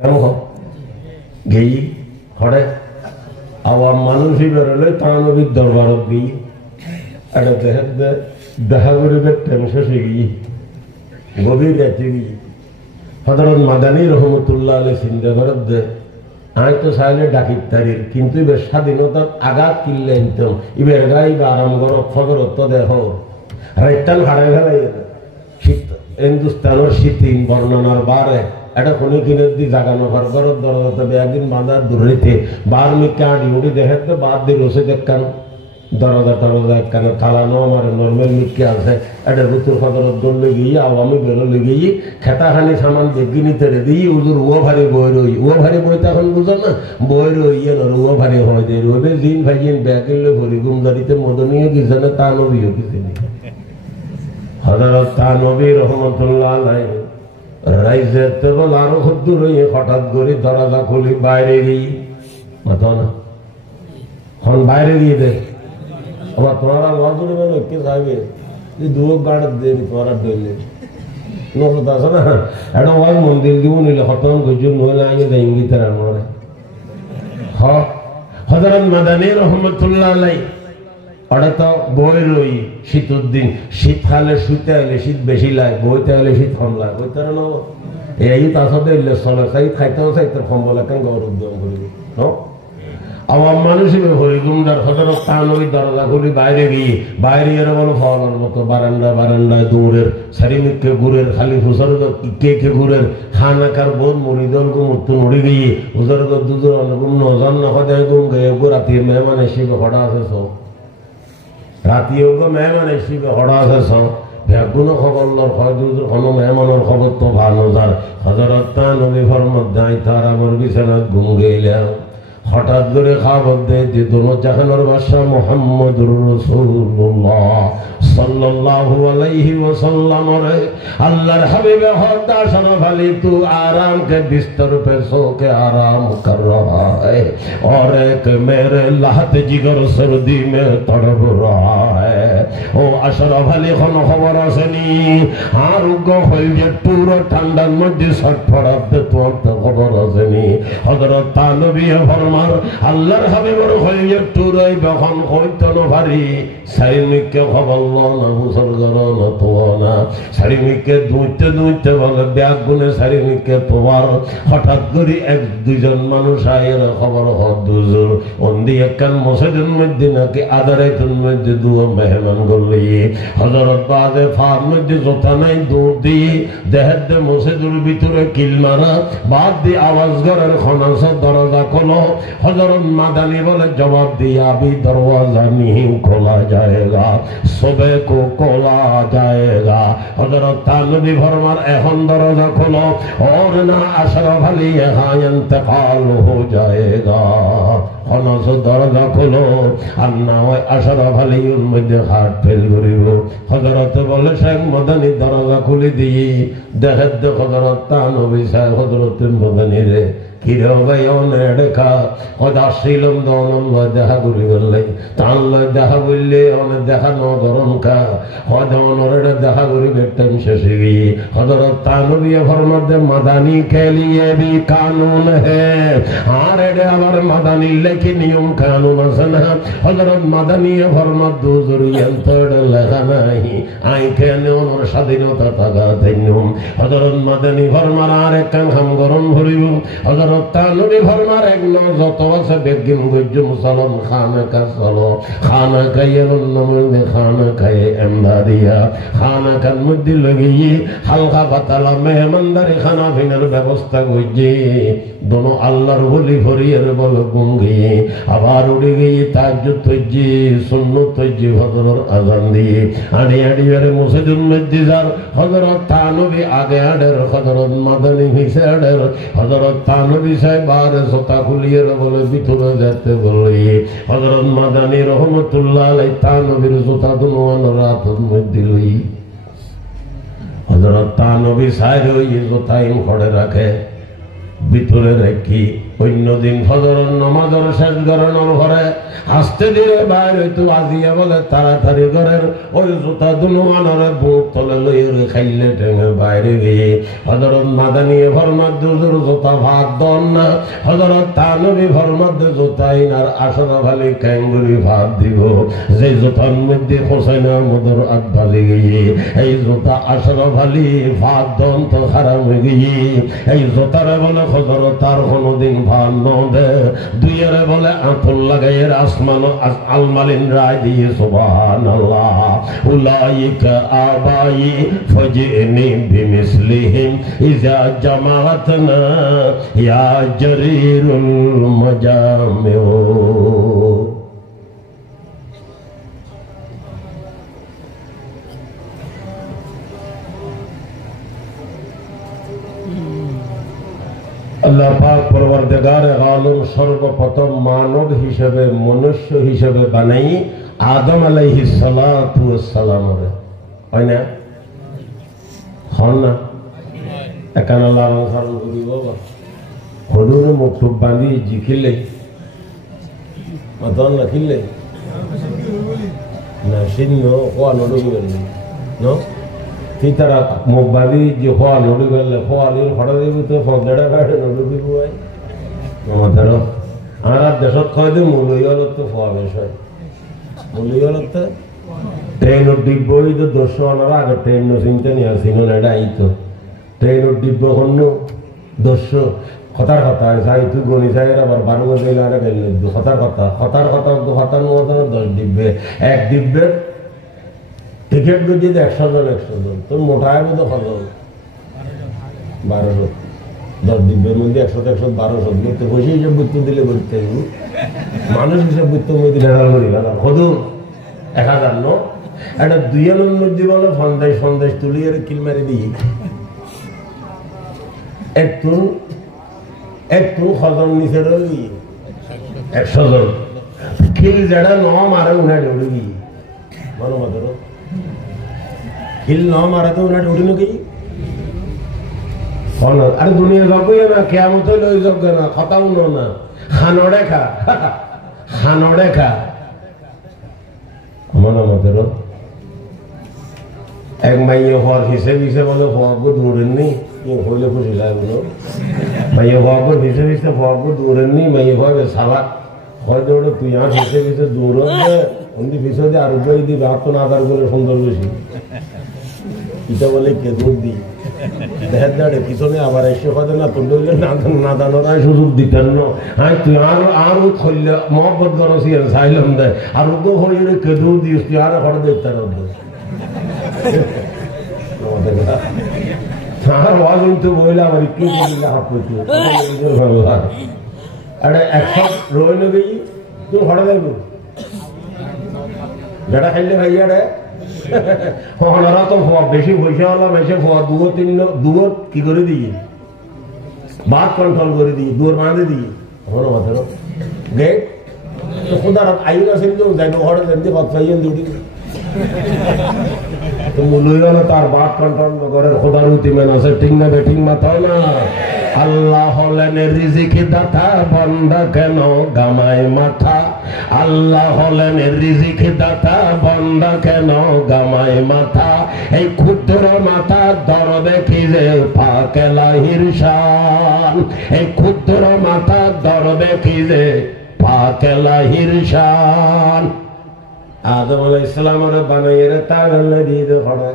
গেই হরে আওয়াম মানুষই বেরোলে তা নবীর দরবারত গিয়ে একটা দেখা করে দেখতেন শেষে গিয়ে গভীর রাতে গিয়ে হযরত মাদানী রহমতুল্লাহ আলাইহি চিন্তা করেন যে আমি তো চাইলে ডাকির তারির কিন্তু এবার স্বাধীনতার আঘাত কিনলে আনতাম এবার গাই বা আরাম করো ফজরত তো দেহ রাইটান হারাই ফেলাই হিন্দুস্তানের শীতিন বর্ণনার বারে এটা কোন কিনে দি জাগানো ঘর ঘরের দরজাতে একদিন বাঁধার দূরেতে বার মিকে আড়ি উড়ি দেখে তো বাদ দিয়ে রসে দেখকান দরজা টরজা একখানে থালানো আমার নর্মাল মিটকে আছে এটা ঋতুর ফদরত দৌড়লে গিয়ে আওয়ামী বেরোলে গিয়ে খেতাখানি সামান দেখি নিতে দিয়ে উজুর ও ভারী বই রই ও ভারী বই তখন বুঝো না বই রই নর ও ভারী হয় যে রইবে জিন ভাইজিন ব্যাগিলে ভরি গুমদারিতে মদনীয় কিছু না তা নবীও কিছু নেই হযরত তা নবী রহমতুল্লাহ আলাইহি রাইজে তেবল আরো খুদ্দুর হয়ে হঠাৎ করে দরজা খুলি বাইরে গিয়ে মাথা না এখন বাইরে গিয়ে দেখ আবার তোমার মজুরি মানে কে চাইবে দু গাড় দেবি তোমার ডলে নজর আছে না এটা ওই মন্দির দিব নিলে খতম করছো নইলে আগে দেয় ইঙ্গিতের আনরে হযরত মাদানী রহমতুল্লাহ আলাইহি ওটা তো বই রই শীতের দিন শীতকালে শুতে হলে শীত বেশি লাগে বইতে হলে শীত কম লাগে বইতে না এই তাছাড়া এলে চলে চাই খাইতেও চাইতে কম্বল এখন গৌর উদ্যম করবি আওয়াম মানুষ হরিগুমদার হযরত তানবী দরজা খুলি বাইরে গিয়ে বাইরে এর বলো ফলের মতো বারান্দায় দৌড়ের সারিমিককে গুড়ের খালি হুসর কে গুড়ের খানাকার বোধ মরিদল গো মৃত্যু মরি গিয়ে হুসর গো দুজোর অনুগুম নজন না হদায় গুম গয়ে গো রাতে মেহমান এসে হড়া আছে সব রাতেও গো মেহমান এসে হড়া আছে সব ব্যাগুনো খবর লর হয়দুর কোনো মেহমানের খবর তো ভালো যার হযরত তানবী ফরমাত দাই তার আমার বিছানাত ঘুম গেলাম হঠাৎ করে খবর দেয় যে দোনো জাহানের বাদশা মুহাম্মদুর রাসূলুল্লাহ সাল্লাল্লাহু আলাইহি ওয়াসাল্লাম রে আল্লাহর হাবিবে হতা শরফ আলী তু आराम के बिस्तर पे सो के आराम कर रहा है और एक मेरे लाहत जिगर सर्दी में तड़प रहा है ओ अशरफ अली खान खबर আসেনি আর উগ্র হইলে পুরো ঠান্ডার মধ্যে ছটফটাত তোর খবর আসেনি হযরত তানবী ফরমান আল্লাহর হাবিবের হয়ে একটু রই যখন হইতো না ভারী সাইমিককে খবর না মুসলগর না তো না সাইমিককে দুইতে বলে ব্যাগ গুনে সাইমিককে তোমার হঠাৎ করে এক দুইজন মানুষ আয়ের খবর দুজন অন্দি একখান মসজিদের মধ্যে নাকি আদারাইতের মধ্যে দুও মেহমান গলি হযরত বাদে ফার মধ্যে জোতা নাই দৌড় দিয়ে দেহের দে মসজিদের ভিতরে কিল মারা বাদ দিয়ে আওয়াজ ঘরের খনাস দরজা খোলো हज़रत मादानी बोले जवाब दिया अभी दरवाजा नहीं खोला जाएगा सुबह को खोला जाएगा हज़रत तानबी फरमान এখন दरवाजा खोलो और ना अशरफ अली यहाँ इंतकाल हो जाएगा खनस दरवाजा खोलो আর না হয় अशरफ अली মধ্যে হাত ফেল করিব হযরত বলে শেখ মাদানী দরজা খুলে দিয়ে দেখেন হযরত তানবী সাহেব হযরত মাদানী রে কিরে ভাই অনেক দেখা অদাশীলম দনম দেখা করি বললে তাহলে দেখা বললে অনেক দেখা ন ধরন কা হদনের দেখা করি বেটম শেষে গিয়ে হযরত তানবী ফরমাতে মাদানী কে লিয়ে भी कानून है আর এটা আবার মাদানী লেখি নিয়ম কানুন আছে না হযরত মাদানী ফরমাত দুজুরিয়ান্তর লেখা নাই আই কেন ওর স্বাধীনতা থাকা দেনম হযরত মাদানী ফরমান আর এক কাম গরম ভরিব হযরত তানবী ফরমার এক যত আছে বেগিন গজ্জ মুসলমান খানা কা চলো খানা কায়ের নমে খানা কায়ে এমদারিয়া খানা কার মধ্যে লাগিয়ে হালকা পাতলা মেহমানদারি খানা পিনার ব্যবস্থা গজ্জে দোনো আল্লাহর বলি ভরিয়ের বল গুঙ্গি আবার উড়ে গিয়ে তাহাজ্জুদ তজ্জি সুন্নত তজ্জি হযরত আযান দিয়ে আড়ি আড়িয়ার মসজিদের মধ্যে যার হযরত তানবী আগে আড়ের হযরত মাদানী হিসে আড়ের হযরত তানবী সাহেব আর জোতা খুলিয়ে বলে ভিতরে যেতে বলে হযরত মাদানী রহমতুল্লাহ আলাইহি তানবীর জোতা দুনোয়ান রাতের মধ্যে লই হযরত তানবী সাহেব ওই জোতা ইন ঘরে রাখে ভিতরে রাখি অন্যদিন ফজরের নামাজের শেষ করানোর পরে আস্তে ধীরে বাইর হইতো আজিয়া বলে তাড়াতাড়ি করেন ওই জুতা দুনো আনারে বুক তলে লইরে খাইলে টেঙে বাইরে গিয়ে হযরত মাদানী ফরমাদ দুজুর জুতা ভাত দন না হযরত তানবী ফরমাদ জুতা ইনার আশরাফ আলী ক্যাঙ্গুরি ভাত দিব যে জুতার মধ্যে হোসেন আহমদের হাত ভালি গিয়ে এই জুতা আশরাফ আলী ভাত দন তো হারাম গিয়ে এই জুতারে বলে হযরত তার কোনদিন ভাত নদে দুইয়ারে বলে আঁতল লাগাইয়ের আসমান আলমালিন রায় দিয়ে সুবহানাল্লাহ উলাইকা আবাই ফজিনি বিমিসলিহিম ইজা জামাআতনা ইয়া জরিরুল মাজামিউ আল্লাহ পাক পরওয়ারদিগার আলম সর্বপ্রথম মানব হিসেবে মনুষ্য হিসেবে বানাই আদম আলাইহিস সালাতু ওয়াস সালাম হয় না হন না একান আল্লাহ সালাম করি বাবা হলুন মুক্তব বাঁধি জিখিলে মাতন না খিলে না সিন্ন কোয়া নড়বেন নো তারা মুখবাদী যে হওয়া নড়ি গেলে হওয়ালির হঠাৎ দিব তো ফন্দেড়া কাটে নড়ি দিব আমাদের আর দেশত কয় দিন মূল্যত হওয়া বিষয় মূল্যত ট্রেনের ডিব্বই তো 200 আনার আগে ট্রেন চিন্তা নিয়ে আসিল এটা আইতো ট্রেনের ডিব্ব হন্য 200 কথার কথা যাই তুই গণি যাই আবার 12 বজে আর গেল কথার কথা 10 ডিব্বে এক ডিব্বে টিকিট যদি 100 জন তোর মোটায় মতো কত 1200 10 ডিব্বের মধ্যে 100 দেখতে বসে হিসাব বৃত্ত দিলে বলতে মানুষ হিসাব বৃত্ত মধ্যে ঢেড়াল করি হদু 1000 নো একটা 2 আলোর মধ্যে বলো সন্দেশ তুলি আর কিল মারি দিই একটু হজম নিচে রবি 100 জন কিল যেটা ন মারে উনা ডরবি মানো মাত্র हिल ना मारा तो उन्हें ढूंढने की कौन अरे दुनिया का कोई ना क्या मतलब लोग जब करना खत्म ना ना खानोड़े खा कौन मतलब एक माये हर हिस्से बोले हर को ढूंढने ये होले कुछ लाए बोलो माये हर को हिस्से हर को ढूंढने माये हर के साला हर जोड़े तू यहाँ हिस्से ढूंढोगे उनकी हिस्से दे आरोग्य दी बात तो ना कर बोले सुंदर बेशी এটা বলে কে দুধ দি দেহের দাঁড়ে পিছনে আবার এসে কথা না তুললে না দানোরা সুযোগ দিতেন না হ্যাঁ তুই আরো খল্লে মহব্বত করছি চাইলাম দে আর ওকে হয়ে কে দুধ দিস তুই আর ঘরে দেখতে আর ওয়াজ তো বইলে আবার কি বললে হাত করতে আরে 100 রয়ে নেবে তুই ঘরে দেখবো যেটা খাইলে ভাইয়া রে ওনারা তো বেশি পয়সা হলাম এসে দুয়ো কি করে দিয়ে বাদ কন্ট্রোল করে দিয়ে দুয়ার বাঁধে দিয়ে হলো মাত্র গেট তো খুদার আয়ু আসেন তো যাই ঘরে যেতে পাইছেন দুটি তো মূল্য হলো তার বাদ কন্ট্রোল করে খোদার উতিমেন আছে ঠিক না বেঠিক মাথাও না আল্লাহ হলেন রিজিক দাতা বান্দা কেন গামায় মাথা আল্লাহ হলেন রিজিক দাতা বান্দা কেন গামায় মাথা এই ক্ষুদ্র মাথা দরদে কি যে পাকেলাহির শান এই ক্ষুদ্র মাথা দরদে কি যে পাকেলাহির শান আদম আলাইহিস সালামের বানাইরে তাগলে দিয়ে দে পড়ে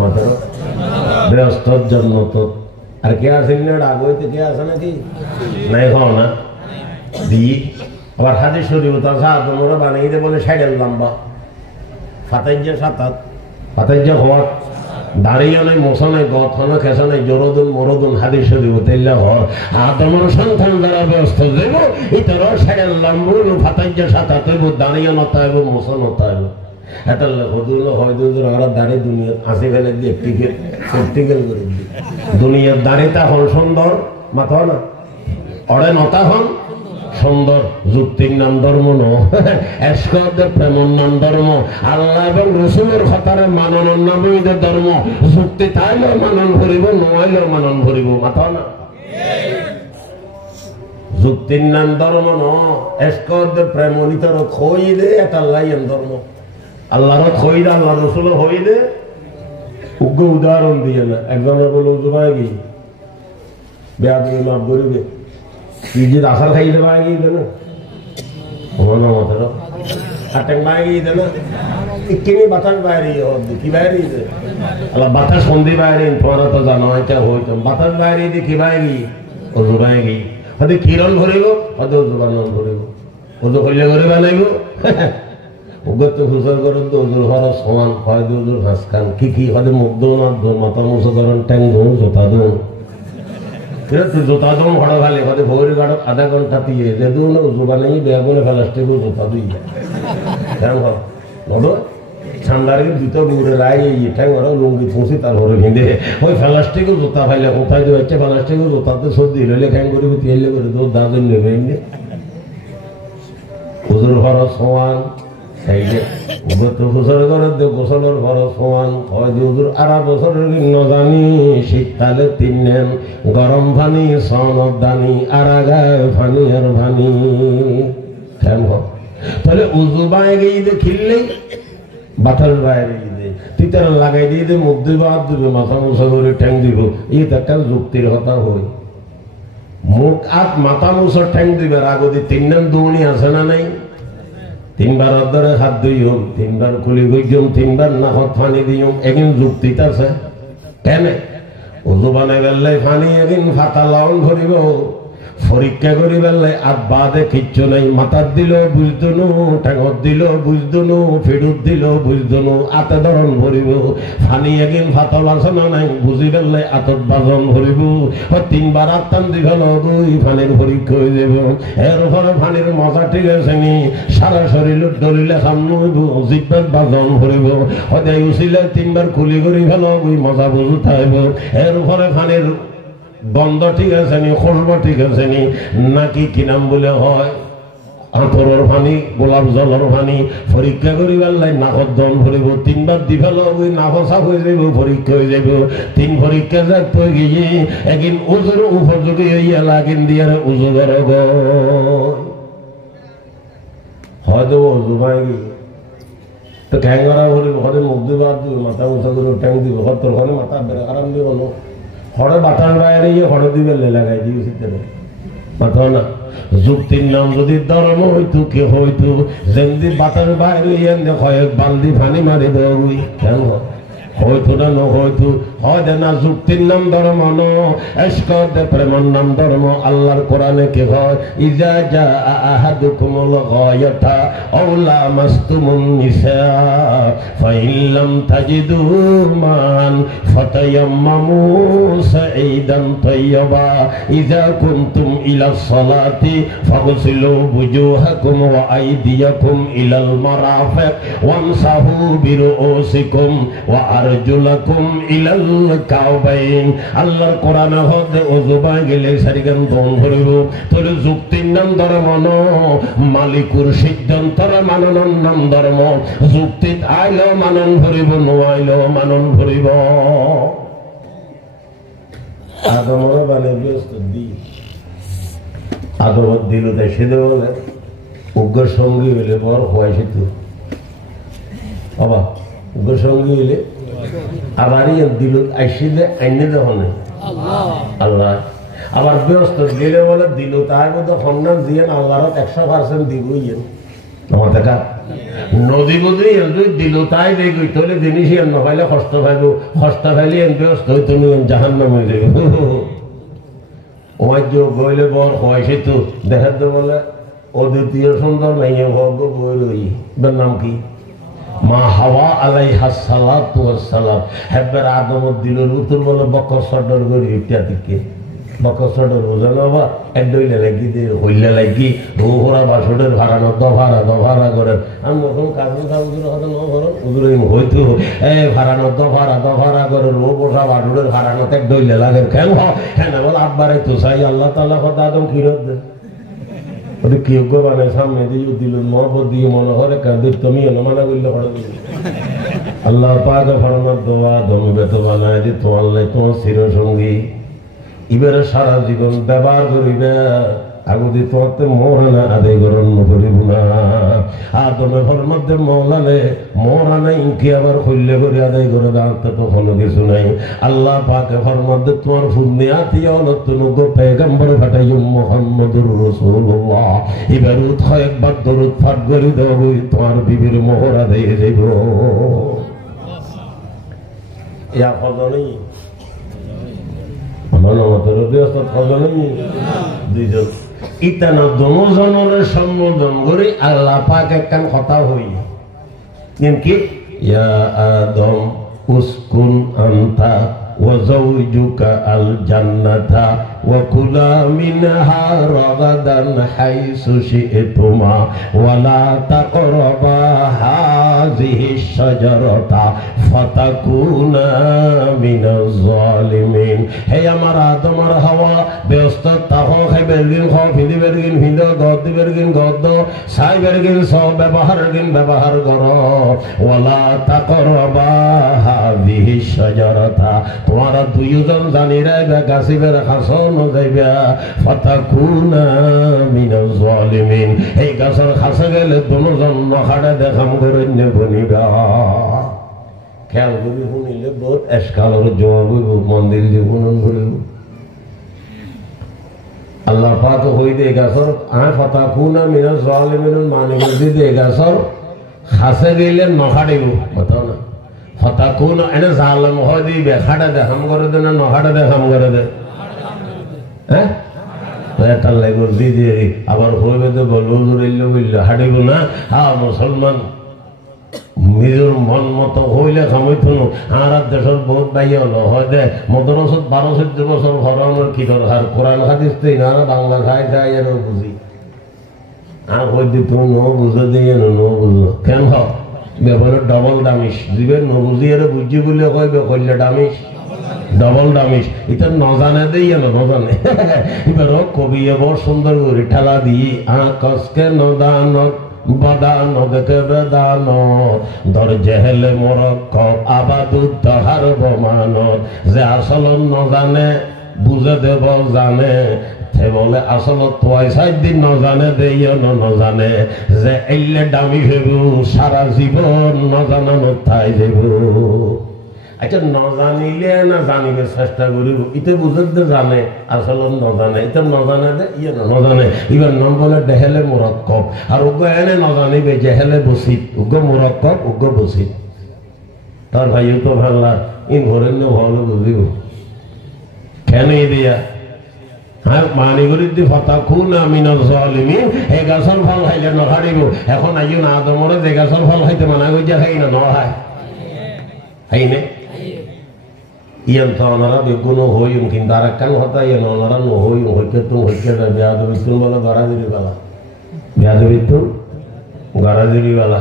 মাত্র ব্যস্তর জন্য তো আর কে আসেন না আগইতে কে আসে নাকি নাই হও না দি আবার হাদিস শরীফ তো আদম ওরা বানাইতে বলে সাইডেল লম্বা ফাতাইজা সাতাত ফাতাইজা হওয়া দাঁড়িয়ে নাই মশা নাই গথন খেসা নাই জরদুন মরদুন হাদিস শরীফ তাইলা হয় আদমের সন্তান দ্বারা ব্যস্ত দেব ইতর সাইডেল লম্বুন ফাতাইজা সাতাত দাঁড়িয়ে নতাইব মশা নতাইব এটা হদুল হয়দুল ওরা দাঁড়িয়ে দুনিয়া আসে ফেলে দিয়ে প্র্যাকটিক্যাল করে দিই দুনিয়ার দাঁড়িয়েটা হল সুন্দর মাথা না অরে নতা হন সুন্দর যুক্তির নাম ধর্ম নস্কদের প্রেমর নাম ধর্ম আল্লাহ এবং রসুলের কথারে মাননের নামই ধর্ম যুক্তি তাইলেও মানন ভরিব নইলেও মানন ভরিব মাথা না যুক্তির নাম ধর্ম ন এসকদ প্রেমনিতর খই দে এটা আল্লাহর ধর্ম আল্লাহর খই দে আল্লাহ রসুল হই দে উগ্র উদাহরণ দিয়ে না একজনের বলে উজুমায় গিয়ে বেয়াদবি মাফ করিবে তুই যে আসার খাইলে পায় গিয়ে দে না আমার নাম আছে আটেক পায় গিয়ে দে না কিনি বাতাস বাইরে কি বাইরে আল্লাহ বাতাস সন্ধি বাইরে তোমরা তো জানো এটা হইতাম বাতাস বাইরে দিয়ে কি বাইরে উজুমায় গিয়ে হয়তো কিরণ ভরিব হয়তো উজু বানান ভরিব উজু করলে করে বানাইব উগত হুজুর করেন তো উজুর হওয়ার সমান হয়তো উজুর হাঁস খান কি হয়তো মুখ দৌন হাত দৌন মাথা মুছো করেন ট্যাং দৌন জোতা দৌন ঠিক আছে জোতা দৌন ঘড়া খালে হয়তো ভৌরি গাড়ো আধা ঘন্টা দিয়ে যে দৌন উজু বানাই বেগুনে ফেলাস্টিক জোতা দুই কেন নদ ঠান্ডার দুটো গুড়ে লাই ঠ্যাং ওরা লুঙ্গি ফুঁসি তারপরে ভিঁধে ওই ফেলাস্টিকও জোতা ফাইলে কোথায় যে হচ্ছে ফেলাস্টিকও জোতাতে সর্দি হইলে খ্যাং করিবে তেলে করে তো দাঁড়িয়ে নেবে এমনি হুজুর খরচ সমান সাইডে হুজুর করে গোসলের খরচ সমান হয়তো হুজুর 8 বছরের ন জানি শীতকালে 3 নেন গরম পানি সনদ দানি আর আগায় পানি আর পানি কেন তাহলে উজু বায় গিয়ে দেখিলেই বাতাস বাইরে দিয়ে তিতার লাগাই দিয়ে দিয়ে মুখ দিব হাত দিব মাথা মোছা করে ঠ্যাং দিব এই তো একটা যুক্তির কথা হই মুখ হাত মাথা মোছা ঠ্যাং দিবে আগদি 3 নাম দৌড়ি আছে না নাই 3 বার অর্ধরে হাত দিইম 3 বার খুলি গইম 3 বার নাকত পানি দিইম একদিন যুক্তিটা আছে কেন উজু বানাই গেলে পানি একদিন ফাতা লাউন ধরিব পরীক্ষা করি বেলায় আর বাদে কিচ্ছু নাই মাথার দিল বুঝতো নো ঠেঙত দিল বুঝতো নো ফেরত দিল বুঝতো নো আতে ধরন ভরিব ফানি একদিন ফাতল আছে না নাই বুঝি বেলায় আতত বাজন ভরিব 3 বার আত্মান দীঘল দুই ফানির পরীক্ষা হয়ে যাব এর উপরে ফানির মজা ঠিক আছে নি সারা শরীর ডলিলে সামনে হইব জিব্বার বাজন ভরিব হয়তো উচিলে 3 বার খুলি করি ফেল ওই মজা বুঝু থাকব এর উপরে ফানির বন্ধ ঠিক আছে নি খুলব ঠিক আছে নি নাকি কি নাম বলে হয় আতরের পানি গোলাপ জলের পানি পরীক্ষা করি বেলায় নাকত দম ভরিব 3 বার দি ফেল ওই নাক সাফ হয়ে যাব পরীক্ষা হয়ে যাব 3 পরীক্ষা যাক তো গিয়ে একদিন উজুর উপযোগী হইয়া লাগিন দিয়ে উজু করব হয়তো উজু পাই গিয়ে তো ঠ্যাংরা ভরিব হয়তো মুখ দিব হাত দিব মাথা উঁচা করে ঠ্যাং দিব হয়তো ওখানে মাথা বেড়ে আরাম দিব না হরে বাটার বাইরে হরে দিবে লাগাই দিয়েছি মাথা না যুক্তির নাম যদি ধর্ম হইতো কি হইতো যেমনি বাটার বাইরে কয়েক বালদি পানি মারি দেবই কেন হয়তো না হয়তো হয় না যুক্তির নাম ধর্ম ন এসকদে প্রেমর নাম ধর্ম আল্লাহর কোরআনে কি হয় ইজা জা আহাদুকুমুল গায়াতা আও লামাসতুমুন নিসা ফাইন লাম তাজিদু মান ফাতায়াম্মামু সাঈদান তাইয়্যিবা ইজা কুনতুম ইলাস সালাতি ফাগসিলু বুজুহাকুম ওয়া আইদিয়াকুম ইলাল মারাফিক ওয়ামসাহু বিরুউসিকুম ওয়া আরজুলাকুম ইলাল কাউবাইন আল্লাহর কোরআনে হতে ওযু বাই গেলে সারিগান দন ধরিব তোর যুক্তির নাম ধর্ম ন মালিকুর সিদ্ধান্তর মানন নাম ধর্ম যুক্তি আইলো মানন ধরিব নআইলো মানন ধরিব আদমর বানে ব্যস্ত দি আদমত দিল দেশে বলে উগ্র সঙ্গী হইলে বড় হয়েছে তো বাবা উগ্র সঙ্গী হইলে আবারই দিল আইসিলে আইনে যখন আল্লাহ আবার ব্যস্ত দিলে বলে দিল তার মধ্যে সন্ন্যাস দিয়ে আল্লাহর 100% দিবই আমার দেখা নদী বুঝি দিল তাই দেখি তোলে জিনিসই নখাইলে কষ্ট পাইব কষ্ট পাইলে ব্যস্ত হইতো জাহান্নাম হয়ে যাবে ওয়াজ্য গইলে বর হয়েছে তো দেখাতে বলে অদ্বিতীয় সুন্দর মেয়ে ভগ্য বই রই নাম কি মা হাওয়া আলাইহা সালাতু ওয়াস সালাম হেব্বার আদমত দিলর উত্তর বলে বকর সদর করি ইত্যাদিকে বকর সদর বুঝানো বা একদইলে লাগি দে হইলে লাগি রোহরা বাসুদের ভাড়ানো দভারা করে আমি যখন কাজে উজুর কথা ন করো উজুরে হইতো ভাড়ানো দভারা করে রো বসা বাসুদের ভাড়ানো একদইলে লাগে কেন হ্যাঁ বল আব্বারে তো চাই আল্লাহ তাআলা কথা আদম কিরত দে ওদের কেউ বানায় সামনে দিয়ে দিল মহব্বত দিয়ে মনে করে কাদের তুমি অনুমানা করলে হড়ে আল্লাহ পাক ফরমাত দোয়া দমবে তো বানায় যে তোমার লাই তোমার চির সঙ্গী এবারে সারা জীবন ব্যবহার করিবে আগুদি তোমাতে মোহরানা আদায় করণ করিব না। আদমে ফল মধ্যে মৌলানে মোহরানা ইনকি আবার খুললে করে আদায় করে দাঁড়াতে তো কোনো কিছু নাই। আল্লাহ পাকে ফল মধ্যে তোমার ফুলনিয়াতি অলতুনুগ পেগম্বর ফাটাই মুহাম্মদুর রাসূলুল্লাহ এবার উৎসাহ একবার দরুদ ফাট করে দেব তোমার বিবির মোহর আদায় যাইব। ইয়া ফজলই মনোমতের ব্যবস্থা ফজলই দুইজন ইতানা দনজনের সম্বোধন করে আল্লাহ পাক একখান কথা হই কি ইয়া আদম উসকুন আনতা ওয়া যাওজুকা আল জান্নাতা ওয়া কুলা মিনহা রাগাদান হাইসু শি'তুমা ওয়া লা তাকরাবা হাযিহি শাজারাতা ফাতাকুনা মিনাজ জালিমিন। হে আমার আদম আর হাওয়া ব্যস্ত তাহ খাইবেরগিন খ ফিদিবেরগিন ফিদ গদ দিবেরগিন গদ সাইবেরগিন সব ব্যবহারগিন ব্যবহার কর ওয়া লা তাকরাবা হাযিহি শাজারাতা তোমারা দুইজন জানি রাইবা গাছিবের খাসন যাইবা ফাতাকুনা মিনাজ জালিমিন। এই গাছের খাসে গেলে দুজন নখাড়ে দেখাম করে নেবনিবা। খেয়াল করি শুনিলে বহুত এসকালের জমা বইব মন্দির দিয়ে শুনন করিব। আল্লাহ পাক হইতে গাছর ফাতাকুনা মিনাজ জালিমিন মানে বুঝি দে গাছর খাসে গেলে নখাড়িব মাথাও না ফতাকুন এনে জালেম হয় দিবে খাড়া দেখাম করে দে না নখাড়া দেখাম করে দে হ্যাঁ তার লাগবে দিদি আবার হইবে তো বলবো বললো হাঁটিব না। হ্যাঁ মুসলমান নিজের মন মতো হইলে খামইতো আর দেশের বহুত বাইয়ে হলো হয় দে মদরসত 12-14 বছর হরানোর কি দরকার কোরআন হাদিস তো না বাংলা খাই খাই এর বুঝি আর হই দি তুমি নো বুঝো দিয়ে নো বুঝলো কেন হোক ব্যাপারে ডবল দামিস দিবে নবুঝি এর বুঝি বলে কইবে কইলে দামিস ডবল দামিস এটা নজানে দেই না নজানে এবার কবি বড় সুন্দর করে ঠেলা দিয়ে কসকে নদানত বাদানত কে বেদানত দর জেহেলে মরক্কব আবাদুদ্দাহার বমানত যে আসল নজানে বুঝে দেব জানে বলে আসলে তোয়াই 4 দিন নজানে দেইও নজানে যে এলে দামি হইব সারা জীবন নজানানো তাই যাব। আচ্ছা নজানিলে না জানিবে চেষ্টা করিব ইতে বুঝতে জানে আসলে নজানে এটা নজানে দে ইয়ে নজানে এবার নাম বলে দেহেলে মুরাক্কব আর উগ্র এনে নজানিবে জেহেলে বসিত উগ্র মুরাক্কব উগ্র বসিত তার ভাইও তো ভাল্লা ইন ভরেন ভালো বুঝিব কেন দিয়া হ্যাঁ মানি করি দি ফাতাকুনা মিনাজ জালিমিন। এই গাছের ফল খাইলে নখাড়িব এখন আইও না আদমরে যে গাছের ফল খাইতে মানা কইয়া খাই না নখায় খাইনে ইয়ান তো ওনারা বেগুন হইম কিন্তু আর একখান কথা ইয়ে ওনারা নহইম হইকে তুমি হইকে বেয়াদবিতুন বলে গড়াদিরি বেলা বেয়াদবিতুন গড়াদিরি বেলা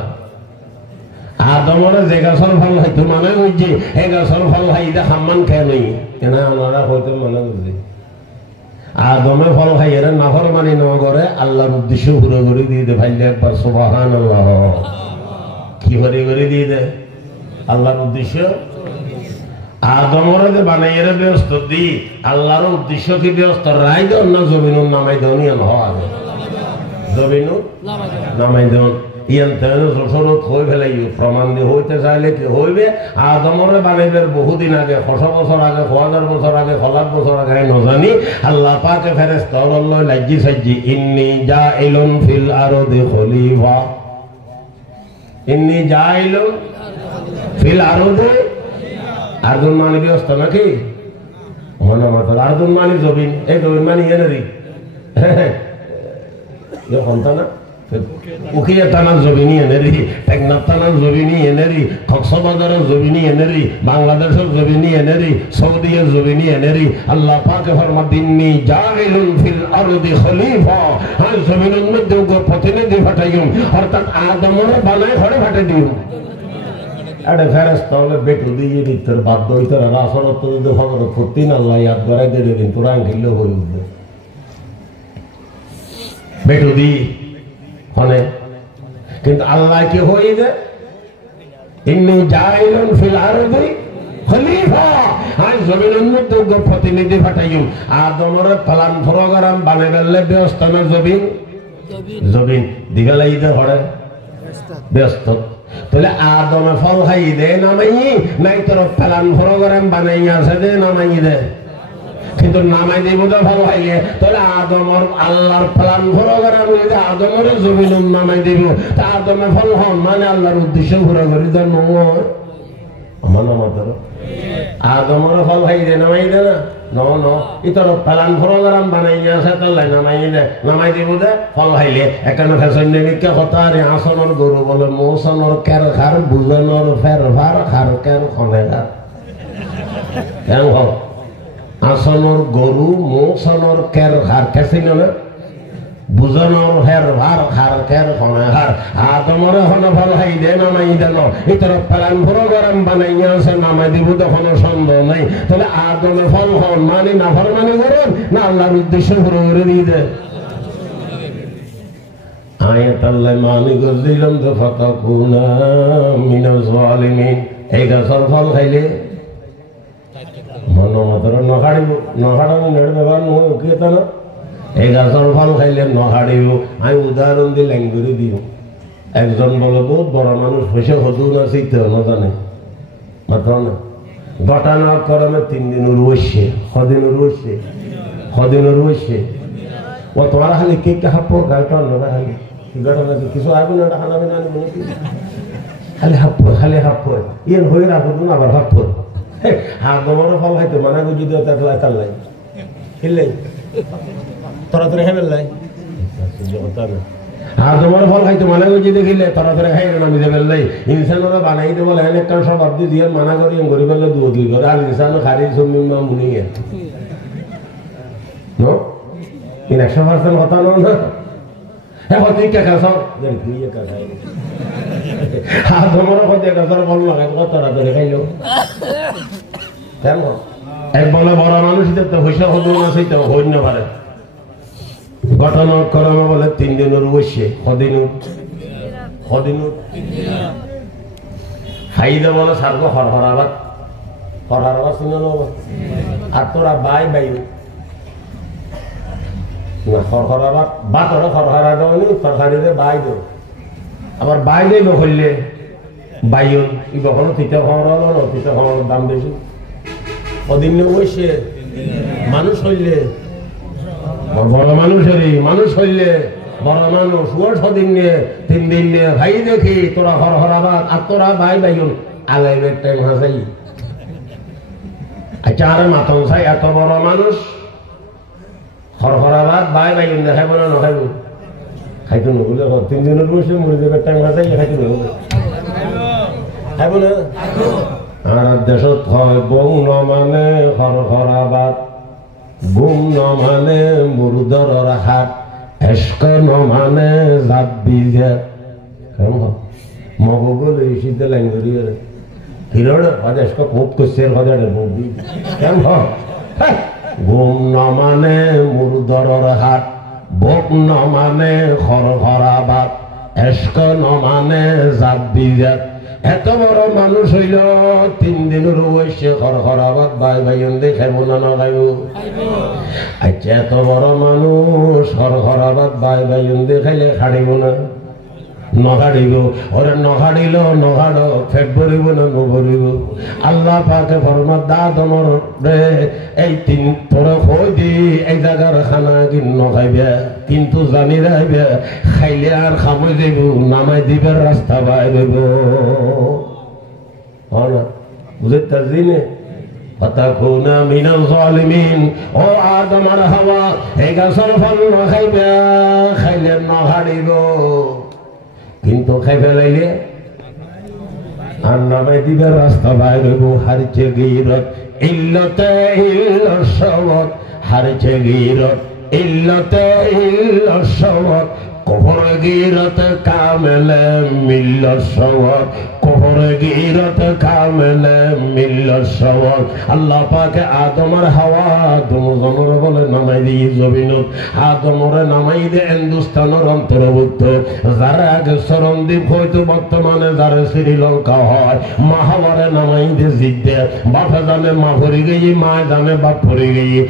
আদমরে যে গাছের ফল খাইতে মানে কইছে এই গাছের ফল খাইতে হাম্মান খাই নই কেন ওনারা হইতে মানে বুঝি আদমে ফল খাই এরা নাফর মানি ন করে আল্লাহর উদ্দেশ্য পুরো করে দিয়ে দে ভাইলে একবার সুবহানাল্লাহ কি করে দিয়ে দে আল্লাহর উদ্দেশ্য আদমরে যে বানাইয়ের ব্যস্ত দি আল্লাহর উদ্দেশ্য কি ব্যস্ত রাই দেন না জমিনুর নামাই দেন ইয়ান হয় জমিনুর নামাই দেন ইয়ান তেন যশোরত হই ফেলাই প্রমাণ দিয়ে হইতে চাইলে কি হইবে আদমরে বানাইবার বহুদিন আগে 100 বছর আগে 1000 বছর আগে 1000 বছর আগে নজানি আল্লাহ পাকে ফেরেশতা বলল লাজ্জি সাজ্জি ইন্নী জাইলুন ফিল আরদি খলিফা ইন্নী জাইলুন ফিল আরদি আরদুন মানে ব্যস্ত নাকি মনে মতো আরদুন মানে জমিন এই জমিন মানে এনেরি ইয়ে সন্তান উকিয়া টানার জমিনি এনেরি টেকনাফ টানার জমিনি এনেরি কক্সবাজারের জমিনি এনেরি বাংলাদেশের জমিনি এনেরি সৌদিয়ের জমিনি এনেরি আল্লাহ পাকে ফরমাত ইন্নী জাইলুন ফিল আরদি খলিফা হ্যাঁ জমিনের মধ্যে প্রতিনিধি পাঠাইম অর্থাৎ আদমরে বানায় ঘরে পাঠাই দিও আরে ফেরেশতা হলে বেটু দিয়ে দিতের বাধ্য হইতে রাসরত যদি ফজরত করতেন আল্লাহ ইয়াদ করাই দিয়ে দিন তোরা গেলে হয়ে উঠবে বেটু দি হনে কিন্তু আল্লাহ কি হয়ে যায় ইন্নী জাইলুন ফিল আরদি খলিফা আই জমিনের মধ্যে প্রতিনিধি পাঠাইম আদমরে প্ল্যান প্রোগ্রাম বানাইলে ব্যস্ত না জমিন জমিন দিগালাই দে হড়ে ব্যস্ত তাহলে আদমে ফল খাই দে নামাই নাই তোর প্ল্যান প্রোগ্রাম বানাই আছে দে নামাই দে কিন্তু নামাই দিব তো ফল খাইলে তাহলে আদমর আল্লাহর প্ল্যান প্রোগ্রাম যদি আদমরে জমিন নামাই দিব তা আদমে ফল হন মানে আল্লাহর উদ্দেশ্য পুরো করি দেন আমার নামাতের আদমর ফল খাই দে নামাই দে না ন ইতর প্ল্যান প্রোগ্রাম বানাই আছে তাহলে নামাই দিব দে ফল খাইলে এখানে ফ্যাশন নিমিত্তে কথা রে আসনের গরু বলে মৌসনের কের খার বুজনের ফের ভার খার কের খনে খার কেন হল আসনের গরু মৌসনের কের খার কেছিল না বুজনের ফের ভার খার কের খনে খার আদমরে হনে ফল খাই দে নামাই দেন ইতর প্ল্যান প্রোগ্রাম বানাই আছে নামাই দিব তো কোনো সন্দেহ নাই তাহলে আদমে ফল হন মানে না ফরমানি করেন না আল্লাহর উদ্দেশ্য পুরো করে দিয়ে দেন আয়াত আল্লাহ মানি করে দিলাম তো ফাতাকুনা মিনাজ জালিমিন এই গাছের ফল খাইলে মন মাত্র নখাড়িব নখাড়ানো নেড়ে ব্যবহার নয় ওকে তা না এই গাছের ফল খাইলে নখাড়িব আমি উদাহরণ দিয়ে ল্যাঙ্গুরি দিও একজন বলে বহুত বড় মানুষ পয়সা হতো না শিখতে না জানে মাত্র না ঘটনা করমে 3 দিন রয়েছে সদিন রয়েছে ও তোমার খালি কে হাপ্পো গাড়িটা অন্যরা খালি কিছু আগে না খানা বিনা খালি হাপ্পো ইয়ে হয়ে রাখো না আবার হাপ্পো আদমরে ফল খাইতে মানে যদি তার লাই খেললাই তোরা তোরা খেয়ে লাই আদমরে ফল খাইতে মানে যদি দেখিলে তোরা তোরা খাই নামি দেবে লাই ইনসানরা বানাই দেবো লাইন একটা সব আপনি দিয়ে মানা করি গরিব দুই করে আর ইনসানো খারি জমি মুনি নো 100% কথা নয় না এখন তুই কে খাস তুই একা খাই আদমরে কথা গাছর ফল লাগাই তোরা তোরা খাইলো কেমন এক বলে বড় মানুষ তো পয়সা হতো না সেইটা হইন না পারে ঘটনা করমে বলে 3 দিনের বসে সদিন খাইদে বলে সারগো হরহরাবাদ চিনে নেব আর তোরা বাই না হরহরাবাদ বা তোরা হরহরা দেওয়ানি তরকারিতে বাই দেব আবার বাই দেব হইলে বাইন ই কখনো তিতে খাওয়ার হলো না তিতে খাওয়ার দাম বেশি কদিন বসে মানুষ হইলে বড় মানুষ হইলে বড় মানুষ ওর 6 দিন নিয়ে 3 দিন নিয়ে ভাই দেখি তোরা হরহরাবাদ আর তোরা ভাই বাইন আলাইবের টাইম হাসাই আচ্ছা আর মাতন চাই এত বড় মানুষ হরহরাবাদ ভাই বাইন দেখাইব না নখাইব খাইতো নগলে 3 দিনের বসে মরে যাবে টাইম হাসাই খাইতো নগলে খাইব না আর দেশত হয় বউ নমানে হরহরাবাদ গুম নমানে মুরুদর হাট এস্ক নমানে জাত বিজে মগল এই শীতে ল্যাঙ্গুরি হিরোড়ে হজ এস্ক খুব কুসের হজারে বৌদি কেন গুম নমানে মুরুদর হাট বক নমানে হরহরাবাদ এস্ক নমানে জাত বিজে এত বড় মানুষ হইল 3 দিনের বসে হরহরাবাদ ভাই ভাইন দেখাইব না নখাইব আচ্ছা এত বড় মানুষ হরহরাবাদ ভাই ভাইন দেখাইলে খাড়িব না নখাড়িব ওরে নখাড়িল নখাড় ফেট ভরিব না নভরিব আল্লাহ পাকে ফরমাত দাদমর রে এই 3 তোরা কই দি এই জায়গার খানা কিন নখাইবে কিন্তু জানি রাইবে খাইলে আর খামই যাইব নামাই দিবার রাস্তা বাইব না বুঝতে জিনে ফাতাকুনা মিনাল জালিমিন ও আদম আর হাওয়া এই গাছের ফল নখাইবে খাইলে নখাড়িব কিন্তু খাই ফেলাইলে আর নামাই দিবার রাস্তা বাইব হারছে গিরত ইল্লতে ইল্লসওয়াত হারছে গিরত ইল্লতে ইল্লসওয়াত কফর গিরত কামেলে মিল্লসওয়াত কুফরে গীরত কামেলে মিলল সওয়াল আল্লাহ পাকে আদম আর হাওয়া দুজনের বলে নামাই দিয়ে জমিনত আদমরে নামাই দিয়ে হিন্দুস্তানের অন্তর্ভুক্ত যারা আগে সরণদ্বীপ হয়তো বর্তমানে যারা শ্রীলঙ্কা হয় মাহাবারে নামাই দিয়ে জিদ্দে বাপে জানে মা ভরে গিয়ে মা জানে বাপ ভরে গিয়ে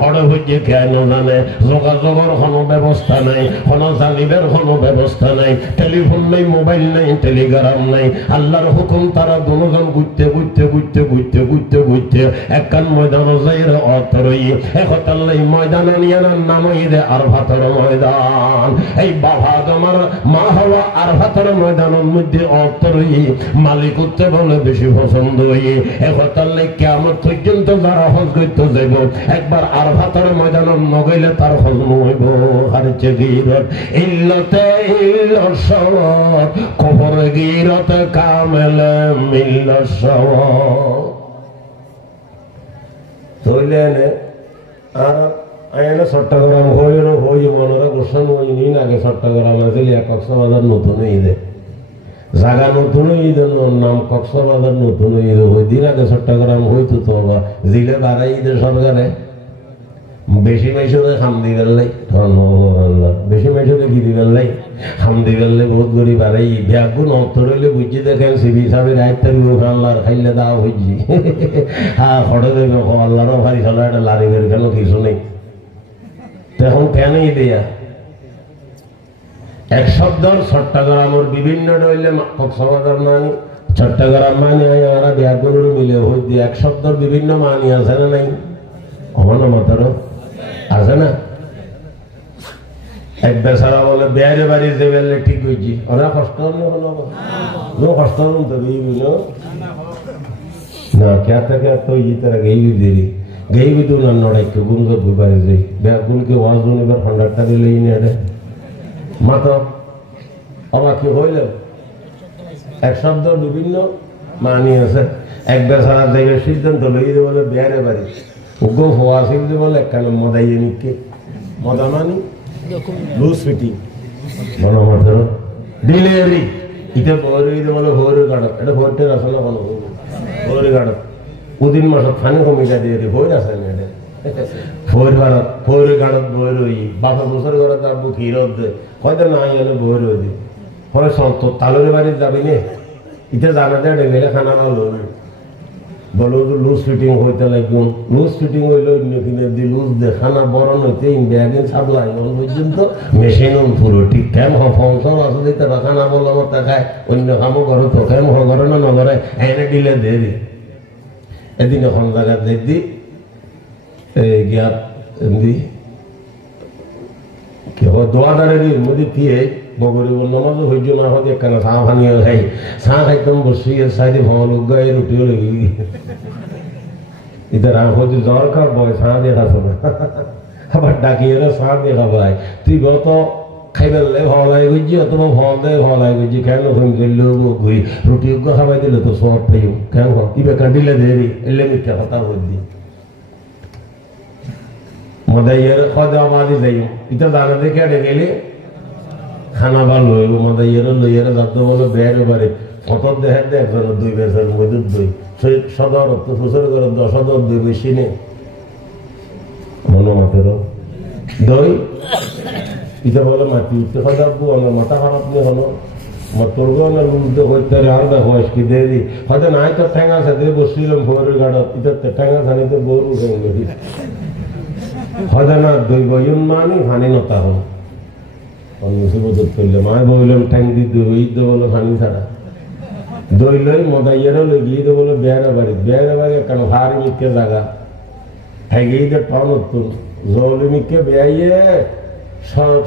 হড়ে হইছে কেন জানে যোগাযোগের কোনো ব্যবস্থা নাই কোনো জানিবের কোনো ব্যবস্থা নাই টেলিফোন নাই মোবাইল নাই টেলিগ্রাম নাই আল্লাহর হুকুম তারা দুজন ঘুরতে ঘুরতে ঘুরতে ঘুরতে ঘুরতে ঘুরতে একখান ময়দান যাইরে অতরই একতাল্লাই ময়দান নিয়ে নাম ঈদে আরফাতের ময়দান এই বাবা তোমার মা হওয়া আরফাতের ময়দানের মধ্যে অতরই মালিক উঠতে বলে বেশি পছন্দ হয়ে একতাল্লাই কিয়ামত পর্যন্ত যারা হজ করতে যাইব একবার আরফাতের ময়দানের নগইলে তার হজ হইব আর গীরত ইল্লতে ইল্ল সওয়াব কবর গীরত কামেলে মিলল সওয়াব তইলেনে আর আয়না চট্টগ্রাম হইল হই মনরা গোসন হই নিন আগে চট্টগ্রাম আছে কক্সবাজার নতুন ঈদে জায়গা নতুন ঈদের নাম কক্সবাজার নতুন ঈদ হই দিন আগে চট্টগ্রাম হইতো তো জিলে বাড়াই ঈদের সরকারে বেশি মাইসে খামদি গেল্লাই বেশি মাইসে কি দিবেল্লাই খামদি গেলে বহুত গরিব আর এই ব্যাগুন অন্তরলে বুঝি দেখেন সিবি সাহেবের আয়ত্তা আল্লাহর খাইলে দাওয়া হইছি হ্যাঁ ফটো দেবে আল্লাহরও ভারী চলা একটা লারিবের কেন কিছু নেই এখন কেনই দেয়া এক শব্দ চট্টগ্রামের বিভিন্ন ডইলে কক্সবাজার মানি চট্টগ্রাম মানি আমরা ব্যাগুন মিলে হইতে এক শব্দের বিভিন্ন মানি আছে না নাই অমানো মাতারও আছে না এক বেচারা বলে বেড়ে বাড়ি যে বেলে ঠিক হয়েছি ওরা কষ্ট কষ্ট তো না কে থেকে তো ই তারা গেই দেরি গেই বিদু না নড়াইকে গুণ করবি বাড়ি যাই গুণকে ওয়াজ এবার 100 টাকা লই নি আরে মাতো অবাক কি হইল এক শব্দ বিভিন্ন মানি আছে এক বেচারা দেবের সিদ্ধান্ত লই বলে বেড়ে বাড়ি উগ্র হওয়া সিদ্ধ বলে কেন মদাইয়ে নিকে মদা মানি লুজ ফিটিং মনোমাত্র ডিলিভারি এটা ভোরে বলে ভোরে গাড়ক এটা ভোরটের আসলে কোনো ভোরে গাড়ক ওদিন মাসত খানি কমিটা দিয়ে ভোর আসে না এটা ভোর গাড়ক ভোরে গাড়ক ভোর হই বাপা বছর ঘরে যাবো ক্ষীরত দে হয়তো না এলে ভোর হয়ে দি হয় সন্ত তালুরে বাড়ির যাবি নে এটা জানা যায় গেলে খানা ভালো বলো লুজ ফিটিং হইতে লাগুন লুজ ফিটিং হইল কিনে দি লুজ দে খানা বরণ হইতে ব্যাগিন সাপ্লাই পর্যন্ত মেশিন পুরো ঠিক কেম ফংশন আসলে তারা খানা বললো আমার খায় অন্য কামও করো তো কেম ঘরে না নগরে এনে দিলে দে দি এদিন এখন জায়গা দে দি গিয়াত দি কেউ দোয়াদারে দি মধ্যে দিয়ে বগরি নমাজ হইজ না হতে একখানা চা ভানিও খাই চা খাইতাম বসি সাইডে ভালো লোক গায়ে রুটিও লেগে ইধার হচ্ছে জ্বর খাব বয় চা দেখাছ না আবার ডাকিয়ে চা দেখাবাই তুই গত খাইবেলে ভালো লাগে বুঝছি অথবা ভালো দেয় ভালো লাগে বুঝছি কেন ফোন করলে ঘুরি রুটি খাবাই দিলে তো সব পাইও কেন কি বেকার দিলে দেরি এলে মিথ্যা কথা বলছি মদাইয়ের খাওয়া মাঝে যাই এটা জানা দেখে আটে গেলে খানা ভালো হইব মাদা লইয়ের যাতে বলে বেড়ে বাড়ি ফটোর দেখার দে একজনের 2 বেচার মধ্যে 2 সদর শ্বশুর করে 10 2 বেশি নেই মনোমাতের দই এটা বলে মাটি উঠতে খাবো আমার মাথা খারাপ নেই হলো তোরগো না লুজতে হইতে আর দেখো কি দেরি হয়তো নাই তো ঠেঙ্গা সাথে বসছিলাম ভোরের গাড়ত এটা ঠেঙ্গা খানিতে বড় উঠে গেছি হয়তো না দই বইন মানি হানি নতা হল মুসিবত করলে মায় বললাম ট্যাঙ্ক দিয়ে দই বলো পানি ছাড়া দই লই মদাইয়েরও লই গিয়ে তো বলো বেড়া বাড়ি কেন হার মিটকে জায়গা ঠেগেই তো টন উত্তর জল মিটকে বেয়াইয়ে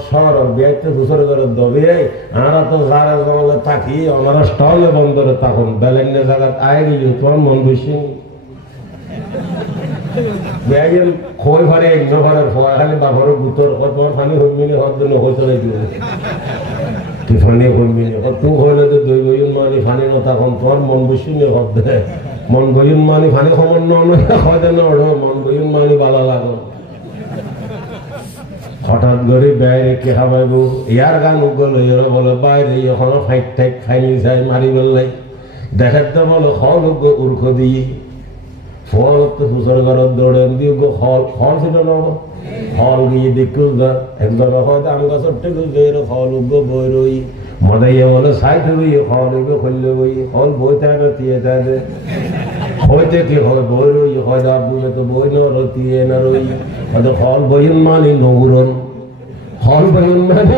সর বেয়াইতে দুসর করে দবে আর তো যারা জলে থাকি ওনারা স্টলে বন্ধরে তখন বেলেন্ডে জায়গা আয় গেলি তোমার মন বেশি বেয়াইয়ের খই ভরে ঘরের ফোয়া খালি বাঘর গুতর তোমার পানি হইমিনি হওয়ার জন্য হইতে লাগবে তুই ফানি হইমিনি তুই হইলে তো দই বইন মানি ফানি না তখন তোমার মন বেশি নিয়ে হত দে মন বইন মানি ফানি সমন হয়তো না মন বইন মানি বালা লাগো হঠাৎ করে ব্যয় রেখে খাবাইব ইয়ার গান উগল এরা বলে বাইরে এখনো ফাইট টাইট ফাইনি যায় মারি বললাই দেখাতে বলো হল উর্খ দিয়ে ফল হুসর ঘরের দৌড়েন দিয়ে হল ফল ছিল না ফল গিয়ে দেখুস না একদম হয়তো আম গাছের থেকে ফল উগ্র বই রই মদাইয়া বলে সাইড বই ফল উগ্র খুললে বই ফল বই থাকে তিয়ে থাকে হয়তো কি হয় বই রই হয়তো আপনি তো বই না তিয়ে না রই হয়তো ফল বইন মানে নৌরন ফল বইন মানে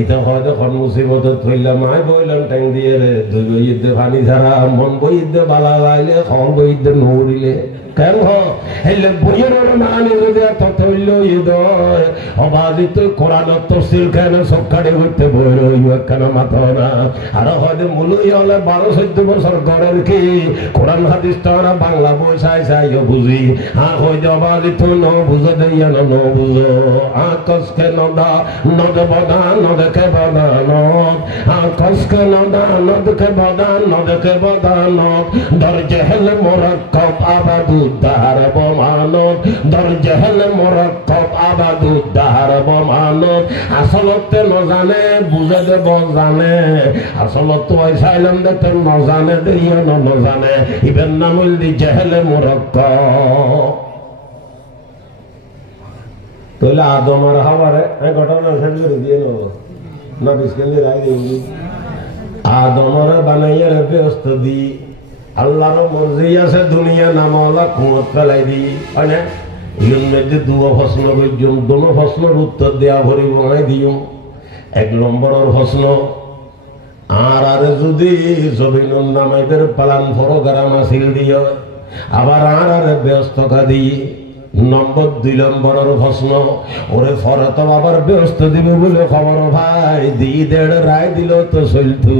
এটা হয়তো খন মুসিবত থইলাম আয় বইলাম ট্যাং দিয়ে রে দুই বইতে পানি ছাড়া মন বইতে বালা লাইলে ফল বইতে নৌরিলে কেন হইলে বইয়ের মানে যদি এত থইল ইদয় অবাধিত কোরআন তফসিল কেন সবকাড়ে হইতে বই রই কেন মাথা না আর হয়তো মূলই হলে 12-14 বছর ঘরের কি কোরআন হাদিস তারা বাংলা বই চাই বুঝি হয়তো অবাধিত ন বুঝো দেইয়া ন বুঝো কসকে নদা নদ বদা নদকে বদা নদ কসকে নদা নদকে বদা নদকে বদা নদ দরজে হেলে মোরাক্কাব আবাদুদ্দার বমানত দরজে হেলে মোরাক্কাব আবাদুদ্দার বমানত আসলতে নজানে বুঝে দেব জানে আসলত ওই সাইলাম দেখতে নজানে দেইয়া নজানে ইবেন নামুল দি জেহেলে মোরাক্কাব তাহলে আদম আর হাওয়ারে ঘটনা শেষ করে দিয়ে নেব না বিস্কেন্দি রায় দিই আদমরে বানাইয়া ব্যস্ত দি আল্লাহর মর্জি আছে দুনিয়া নামওয়ালা কুঁয়ত ফেলাই দি হয় না ইউর মধ্যে দুটো প্রশ্ন করছুম দোনো প্রশ্নের উত্তর দেওয়া ভরি বানাই দিও 1 নম্বরের প্রশ্ন আর যদি জমিনুল নামাইদের পালান প্রোগ্রাম আসিল দিও আবার আর ব্যস্ততা দিই নম্বর 2 নম্বরের প্রশ্ন ওরে ফরত আবার ব্যস্ত দিবে বলে খবর ভাই দিদের রায় দিল তো চলতু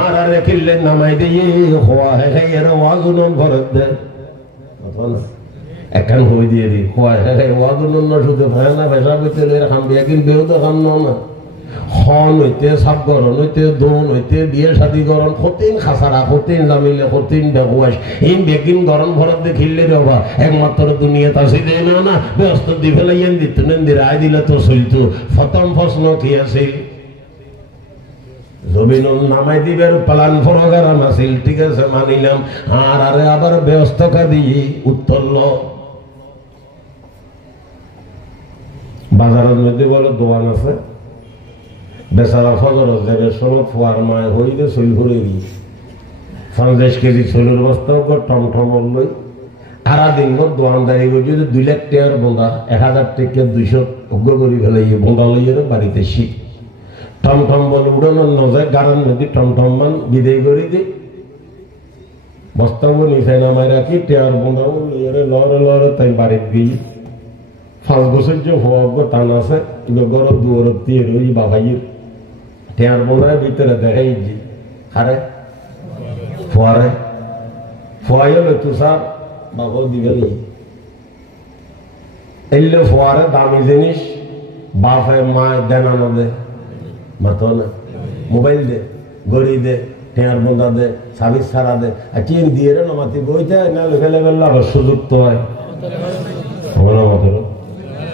আর কিনলে নামাই দিয়ে হওয়া হ্যাঁ এর ওয়াজুন ভরত দে এখন হয়ে দিয়ে দি হওয়া হ্যাঁ ওয়াজুন না শুধু ভাই না ভেসা পেতে খাম বিয়া কিন্তু বেউ তো খাম না হন হইতে সাবগরণ হইতে দোন হইতে বিয়ে শাদী গরণ কঠিন খাসারা কঠিন জামিলে কঠিন বেগুয়াস এই বেগিন গরম ভরত দেখিলে রবা একমাত্র দুনিয়াতে আসি দেয় না ব্যস্ত দি ফেলাইয়েন দিত নেন্দি রায় দিলে তো চলতো প্রথম প্রশ্ন কি আছিল জমিনুল নামাই দিবের প্লান প্রোগ্রাম আছিল ঠিক আছে মানিলাম আর আবার ব্যস্ততা দিয়ে উত্তর ল বাজারের মধ্যে বলে দোকান আছে বেচারা ফজর জায়গার সময় ফোয়ার মায় হইলে চুল ভরে দিই 50 কেজি চুলের বস্তা টমটম লই সারা দিন দোকানদারি করে যদি 2 লাখ টাকার বোঁদা 1000 টাকা 200 অজ্ঞ করে ফেলাইয়ে বোঁদা লইয়ে বাড়িতে শীত টমটম বলে উড়ানোর নজায় গাড়ার মধ্যে টমটম মান বিদায় করে দিই বস্তা নিচে নামাই রাখি টেয়ার বোঁদাও লইয়ে লড়ে লড়ে তাই বাড়িতে গিয়ে 5 বছর যে হওয়া টান আছে গরম দুয়ার দিয়ে রই বাবাইয়ের টেয়ার বোনার ভিতরে দেখাই জি আরে ফোয়ারে ফোয়াইল তুষার বাবা দিবেন এলে ফোয়ারে দামি জিনিস বাপে মা দেনানো দে মাতো না মোবাইল দে গড়ি দে টেয়ার বোনা দে সার্ভিস ছাড়া দে আর চিন দিয়ে রে নমাতি বইতে না লেভেলে আবার সুযোগ তো হয় মাত্র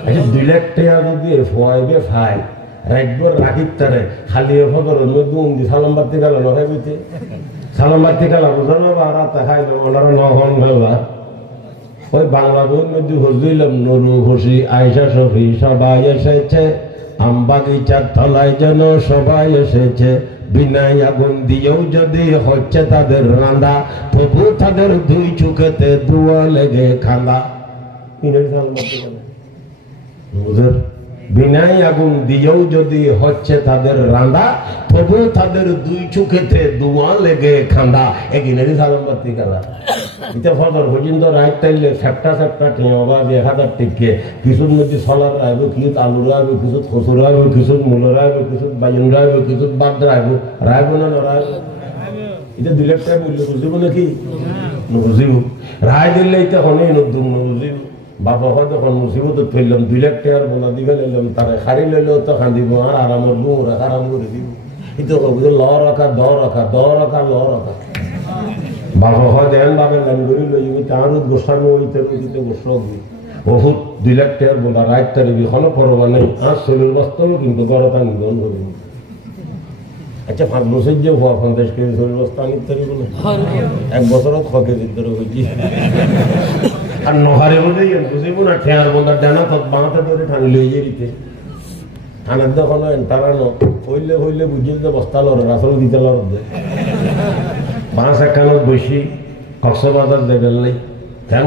আচ্ছা 2 লাখ টাকা যদি ফোয়াইবে ফাই রাখবর রাখির তারে খালি ফজর মধ্যে সালাম বাড়তে গেল নয় বুঝতে সালাম বাড়তে গেল বুঝলো বা রাতে খাই ওনারা নহন গেলা ওই বাংলা বইয়ের মধ্যে হজুইলাম নুরু খুশি আয়সা শফি সবাই এসেছে আম বাগিচার তলায় যেন সবাই এসেছে বিনাই আগুন দিয়েও যদি হচ্ছে তাদের রাঁধা তবু তাদের 2 চোখেতে দুয়া লেগে খান্দা বিনাই আগুন দিয়েও যদি হচ্ছে তাদের রাঁধা তবু তাদের 2 চোখেতে দুয়া লেগে খান্দা এগিনারি সালাম বাতি কালা এটা ফজর পর্যন্ত রাত টাইলে সেপটা ঠেঁবা 1000 টিকে কিছুর মধ্যে সলার রাখবো কিছু আলু রাখবো কিছু খসুর রাখবো কিছু মূল রাখবো কিছু বাইন রাখবো কিছু বাদ রাখবো রাখবো না রাখবো এটা 2 লাখ টাকা বললে বুঝিব নাকি বুঝিব রায় দিলে এটা অনেক নতুন বুঝিব বাবা হয়তো মুসিবত ফেললাম 2 লাখ টাকার বোনা দিবে নিলাম তারা খারি লইলেও তো কান্দিব আর আরামের লু রাখা আরাম করে দিব কিন্তু ল রাখা দ রাখা বাবা হয় দেন বাবের নাম করি লই তার গোসানো হইতে কিন্তু গোসা বহুত 2 লাখ টাকার বোনা রাত তারিখ এখনো পরবা নেই আর শরীর বাস্তব কিন্তু গড়তা নিধন করি আচ্ছা 5 বছর যে হওয়া 50 কেজি শরীর বস্তা আনিতে পারি বলে 1 বছরত 6 কেজির ধরে হয়েছি আর নহারে মধ্যে বুঝিব না ঠেয়ার বন্ধার ডানা তো বাঁধতে ধরে ঠানি লয়ে যেতে ঠানের দোকান তারানো হইলে হইলে বুঝিয়ে যে বস্তা লড়ে আসলে দিতে লড়ে বাঁশ একখানত বসি কক্সবাজার দেবেন নাই কেন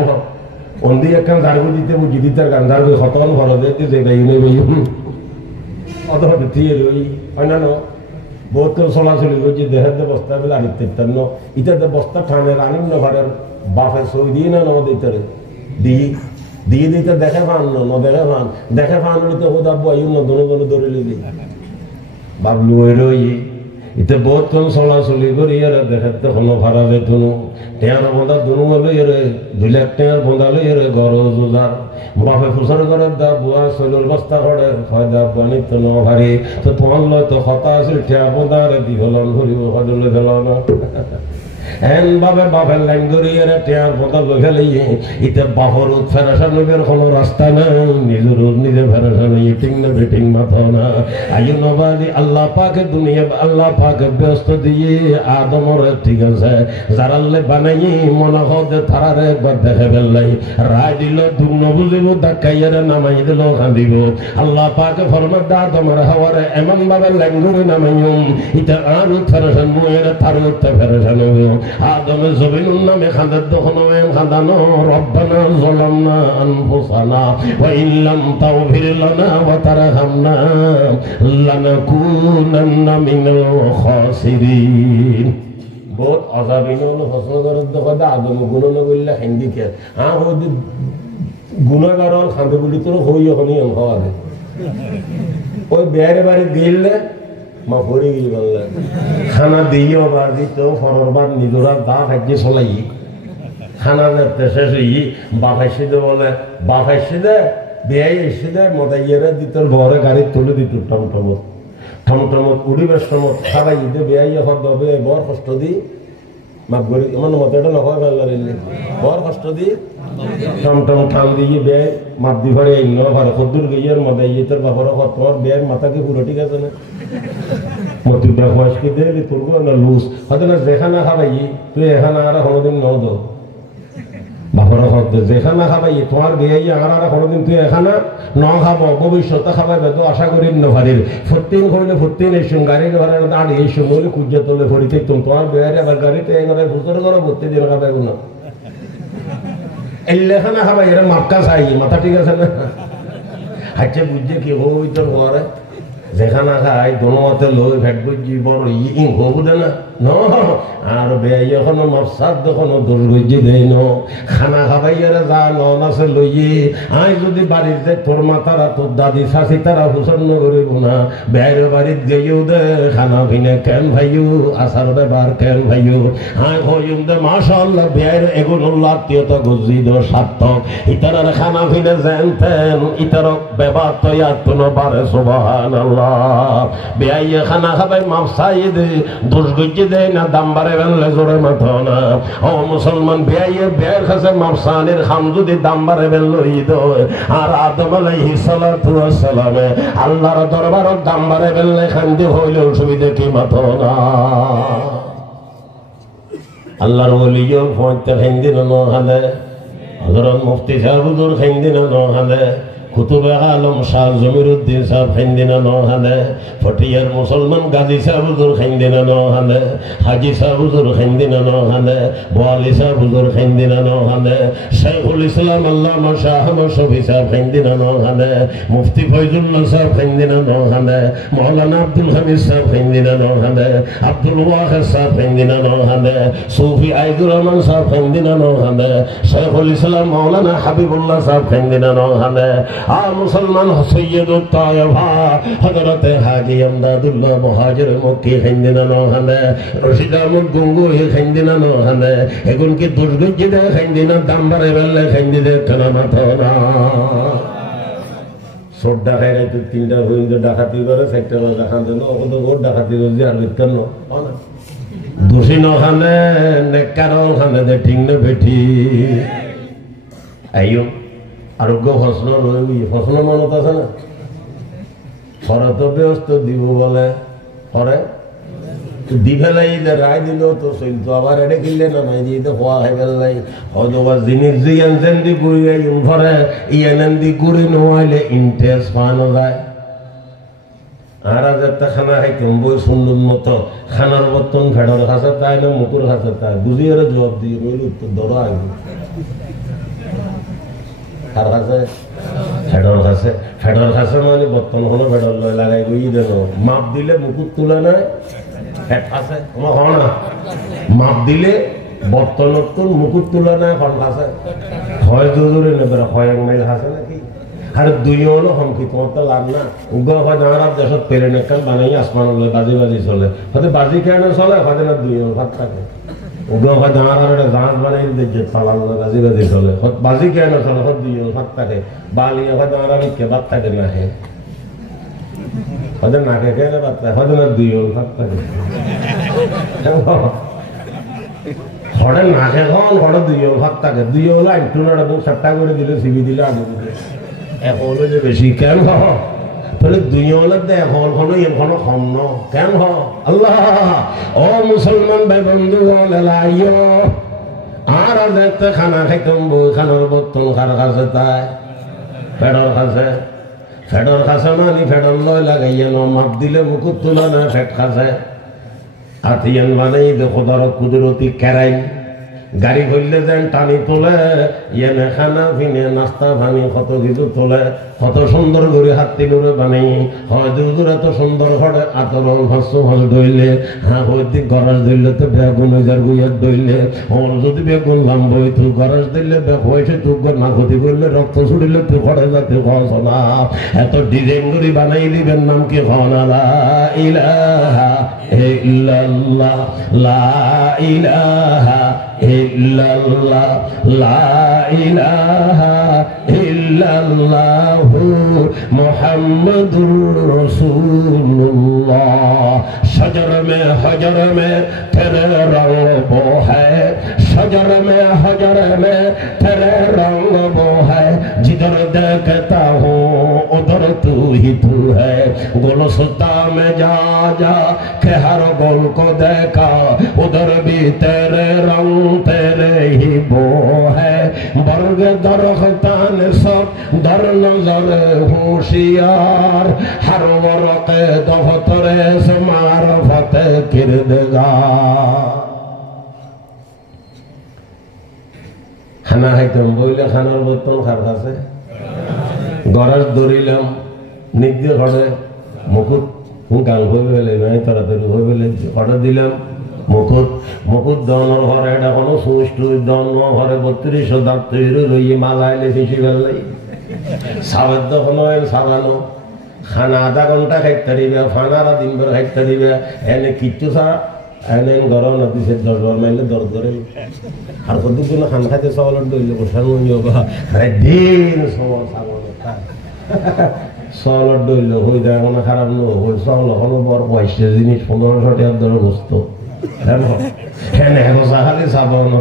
অন্দি একখান দাঁড়বো দিতে বুঝি দিতে গান দাঁড়বে হতন ভরা দিতে যে বেইনে বেইন অত হবে দিয়ে ওই অন্যান্য বহুত চলাচলি করছি দেহের বস্তা বেলা আনিতে ন ইটাতে বস্তা ঠানের আনিম না ঘরের বাপে সই দিয়ে না নদ দিতে দিয়ে দিতে দেখে ফান ন দেখে ফান হলে তো ওদা বই ন দোনো ধরে লিবি বাবলু ওই রই ইতে বহুত কম চলাচলি করি এর দেখাতে কোনো ভাড়া বেতনো টেয়ার বন্ধা দুনু হলে এর 2 লাখ টাকার বন্ধা লই এর গরো জোজার বাপে ফুসর করে দা বুয়া শৈলর বস্তা করে হয় দা বানিত ন ভারী তো তোমার লয় তো হতা আছে টেয়ার বন্ধা রে দি হলন করিব হদলে গেল না এন বাপের লাইন ধরে এর টেয়ার বন্ধা লগে লইয়ে ইতে বাপর ফেরাসা নবের কোনো রাস্তা নাই নিজে ফেরাসা নেই ইটিং না বেটিং মাথা না আইয়ু নবাজি আল্লাহ পাকে দুনিয়া আল্লাহ পাকে ব্যস্ত দিয়ে আদমর ঠিক আছে যারালে বানাই মনে হতে তারারে একবার দেখে ফেললাই রায় দিল দুর্ন বুঝিব ধাক্কাইয়ারে নামাই দিল কাঁদিব আল্লাহ পাকে ফরমার দা তোমার হাওয়ারে এমন ভাবে লাইন ধরে নামাইও ইতে আর ফেরাসা মুয়ের তার উঠতে ফেরাসা নেব আদমে জমিনুন নামে খাদের দখনো এম খাদানো রব্বানা যালামনা আনফুসানা ওয়া ইল্লাম তাগফির লানা ওয়া তারহামনা লানাকুনান্না মিনাল খাসিরিন বহুত আযাবিন হলো ফসলগরের দখদা আদম গুণনা বললে হিন্দি কে হদি গুণাগার খান্দে বলি তোর হই হনি হওয়া দে ওই বেয়ারে বাড়ি দিলে মা পড়ে গিয়ে বললে খানা দিয়ে বাজি তো ফরবার নিজরা দা খাইয়ে চলাই খানা দেখতে শেষ হই বাফাইসি দে বলে বাফাইসি দে বেয়াই এসে দে মদাইয়েরা দিত বরে গাড়ি তুলে দিত টমটমত উড়িবার সময় খাবাই দে বেয়াই হর দবে বর কষ্ট দি মাপ গরি এমন মতো এটা নয় ফেললে বর কষ্ট দি টমটম ঠাল দিয়ে বেয় মাপ দি ভরে এই নয় কদ্দুর গিয়ে মদাইয়ে তোর বাবার হর তোমার বেয়ের মাথা কি পুরো ঠিক আছে না মতি বয়সকে দিলে তোর না লুজ হয়তো না যেখানে খাবাই তুই এখানে আর কোনোদিন ন দো বাবার হতে যেখানে খাবাই তোমার বিয়ে আর কোনোদিন তুই এখানে ন খাব ভবিষ্যতে খাবাই তো আশা করি নভারির ফোরটিন করলে 14 এসুন গাড়ি ঘরে দাঁড়ি এসুন বলে কুজে তোলে ফরিতে তোমার বিয়ে আবার গাড়িতে ফুসর করো ভর্তি দিন খাবাই না এই লেখানা খাবাই এরা মাপকা চাই মাথা ঠিক আছে না হাইছে বুঝছে কি হই তোর ঘরে যেখানে খাই দোনো হাতে লই ভেট বুঝছি বড় ইং হবু দে না ন আর বেয়াই এখনো মশাদ দেখনো দোষ গজ্জি দেই ন খানা খাবাই এরা যা নন আছে লইয়ে আই যদি বাড়ির যে তোর মাতারা তোর দাদি শাশি তারা হুসন্ন করিব না বেয়ের বাড়িত গেয়েও দে খানা ভিনে কেন ভাইও আসার ব্যাপার কেন ভাইও আই হইম দে মাশাআল্লাহ বেয়ের এগুলো আত্মীয়তা গজ্জি দো সার্থক ইতারার খানা ভিনে জানতেন ইতারক ব্যবহার তৈয়ার তুনো পারে সুবহানাল্লাহ বেয়াই খানা খাবাই মাপসাই দে দোষ গজ্জি দেয় না দাম বাড়ে বেললে জোরে মাথা না ও মুসলমান বেয়াইয়ের বেয়ের কাছে মাপসানের খাম যদি দাম বাড়ে বেললো ঈদ আর আদম আলাইহিস সালাতু ওয়াস সালামে আল্লাহর দরবারত দাম বাড়ে বেললে খান্দি হইলে অসুবিধা কি মাথা না আল্লাহর ওলিও ফোনতে খান্দি না নহালে হযরত মুফতি সাহেব হুজুর খান্দি না নহালে কুতুবে আলম শাহ জমিরুদ্দিন সাহেব খাইন্দিনা নহালে ফটিয়ার মুসলমান গাজী সাহেব হুজুর খাইন্দিনা নহালে হাজি সাহেব হুজুর খাইন্দিনা নহালে বোয়ালি সাহেব হুজুর খাইন্দিনা নহালে শাইখুল ইসলাম আল্লামা শাহ আহমদ শফি সাহেব খাইন্দিনা নহালে মুফতি ফয়জুল্লাহ সাহেব খাইন্দিনা নহালে মাওলানা আব্দুল হামিদ সাহেব খাইন্দিনা নহালে আব্দুল ওয়াহিদ সাহেব খাইন্দিনা নহালে সুফি আইদুর রহমান সাহেব খাইন্দিনা নহালে শাইখুল ইসলাম মাওলানা হাবিবুল্লাহ সাহেব খাইন্দিনা নহালে মুসলমান সৈয়দুত তায়েবা হযরতে হাজী আমদাদুল্লাহ মুহাজির মক্কি খাইন্দিনা নহালে রশিদ আহমদ গঙ্গোই খাইন্দিনা নহালে এখন কি দুর্গজ্জি দে খাইন্দিনা দাম বাড়ে বেললে খাইন্দি দে কানা মাথা না সব ডাকাই রাই তো 3টা হইন ডাকাতি করে সেক্টর দেখান দেন ওখান তো বহুত ডাকাতি করছি আর বিজ্ঞান না দোষী নখানে নেককার খানে দে ঠিক না বেঠি আইও আরোগ্য ফসল রই ফসল মনত আছে না হরে তো ব্যস্ত দিব বলে হরে দি ফেলাই রায় দিল তো চলতো আবার এটা কিনলে না নাই দিয়ে হওয়া হয়ে ফেললাই হয়তো জিনিস দিয়ে আনছেন দি গুড়ি ঘরে ইয়ানেন দি গুড়ি নোয়াইলে ইন্টারেস্ট পাওয়ানো যায়। আর আজ একটা খানা খাইতাম বই সুন্দর মতো খানার বর্তন ফেডর খাসে তাই না মুকুর খাসে তাই বুঝিয়ে জবাব দিয়ে রইল উত্তর ধরো আগে কার কাছে ফেডর খাসে ফেডর খাসে মানে বর্তন হলো ফেডর লয় লাগাই গই দেন মাপ দিলে মুকুট তুলে নেয় ফেট খাসে আমার হয় না মাপ দিলে বর্তন মুকুট তুলে নেয় ফল খাসে হয় জোরে নেবে হয় এক মাইল খাসে নাকি আর দুই হলো হমকি তোমার তো লাভ না উগা হয় আমার দেশত পেরে নেকাল বানাই আসমান বাজি বাজি চলে হয়তো বাজি কেন চলে হয় না দুই ভাত থাকে উগা হয় আমার একটা জাহাজ বানাই দিচ্ছে পালাম না বাজি বাজি চলে বাজি কেন চলে হয় দুই ভাত থাকে বালিয়া হয় আমার কে ভাত থাকে না হে হয়তো নাকে কেন ভাত থাকে হয়তো না দুই ভাত থাকে হরে নাকে খাওয়ান হরে দুই ভাত থাকে দুই হলো একটু না সাতটা করে দিলে সিবি দিলে আগে দিলে এখন যে বেশি কেন তাহলে দুই এখন হলো এখনো কম ন কেন আল্লাহ ও মুসলমান ভাই বন্ধু আর দেখতে খানা খাইতাম বই খানার বর্তন খার কাছে তাই ফেডর কাছে মানে ফেডর লয় লাগাইয়া ন মাপ দিলে মুকুট তুলে না ফেট খাসে আতিয়ান বানাই দেখো ধরো কুদরতি কেরাই গাড়ি করলে যেন টানি তোলে ইয়ে খানা ফিনে নাস্তা ভাঙি কত কিছু তোলে কত সুন্দর করে হাতি করে বানাই হয় দুধুর এত সুন্দর ঘরে আতরণ হস্য হস ধরলে হ্যাঁ হইতে গরজ ধরলে তো বেগুন হাজার গুইয়ার ধরলে ওর যদি বেগুন লাম্ব হইতো গরজ ধরলে বেগ হয়েছে তুই না ক্ষতি করলে রক্ত ছুটিলে তুই ঘরে যাতে খস না এত ডিজাইন করে বানাই দিবেন নাম কি হনা লা ইলাহা ইল্লাল্লাহ লা ইলাহা ইল্লাল্লাহ লা ইলাহা ইল্লাল্লাহু মুহাম্মাদুর রাসূলুল্লাহ शजर में तेरे रंग वो है शजर में तेरे रंग वो है जिधर देखता हूँ उधर तू ही तू है गुलस्ता में जा के हर गुल को देखा उधर भी तेरे रंग तेरे ही वो है बर्ग दरख्तान सब दर नजर होशियार हर वरक़ दफ्तरे से मारफत किरदगार खाना खाइताम বইলে খানার বর্তন খার কাছে গরজ ধরিলাম নিদ্রে ঘরে মুকুট গাল হয়ে গেলে নাই তাড়াতাড়ি হয়ে গেলে অর্ডার দিলাম মুকুট দনের ঘরে এটা কোনো সুষ্ঠু দন ঘরে 3200 দাঁত তৈরি লইয়ে মালাইলে বেশি বেলাই সাবের দখন সারানো খানা আধা ঘন্টা খাইতে দিবে ফানারা দিনভর খাইতে দিবে এনে কিচ্ছু ছাড়া এনে গরম নদীছে 10 বার মাইলে দরদ করে আর কতদিন খান খাইতে চাউলের দইলে বসানো দিন চাউলের দইল হয়ে যায় কোনো খারাপ নয় চাউল কোনো বড় পয়সা জিনিস 1500 টাকার দরে বসত খালি চাবন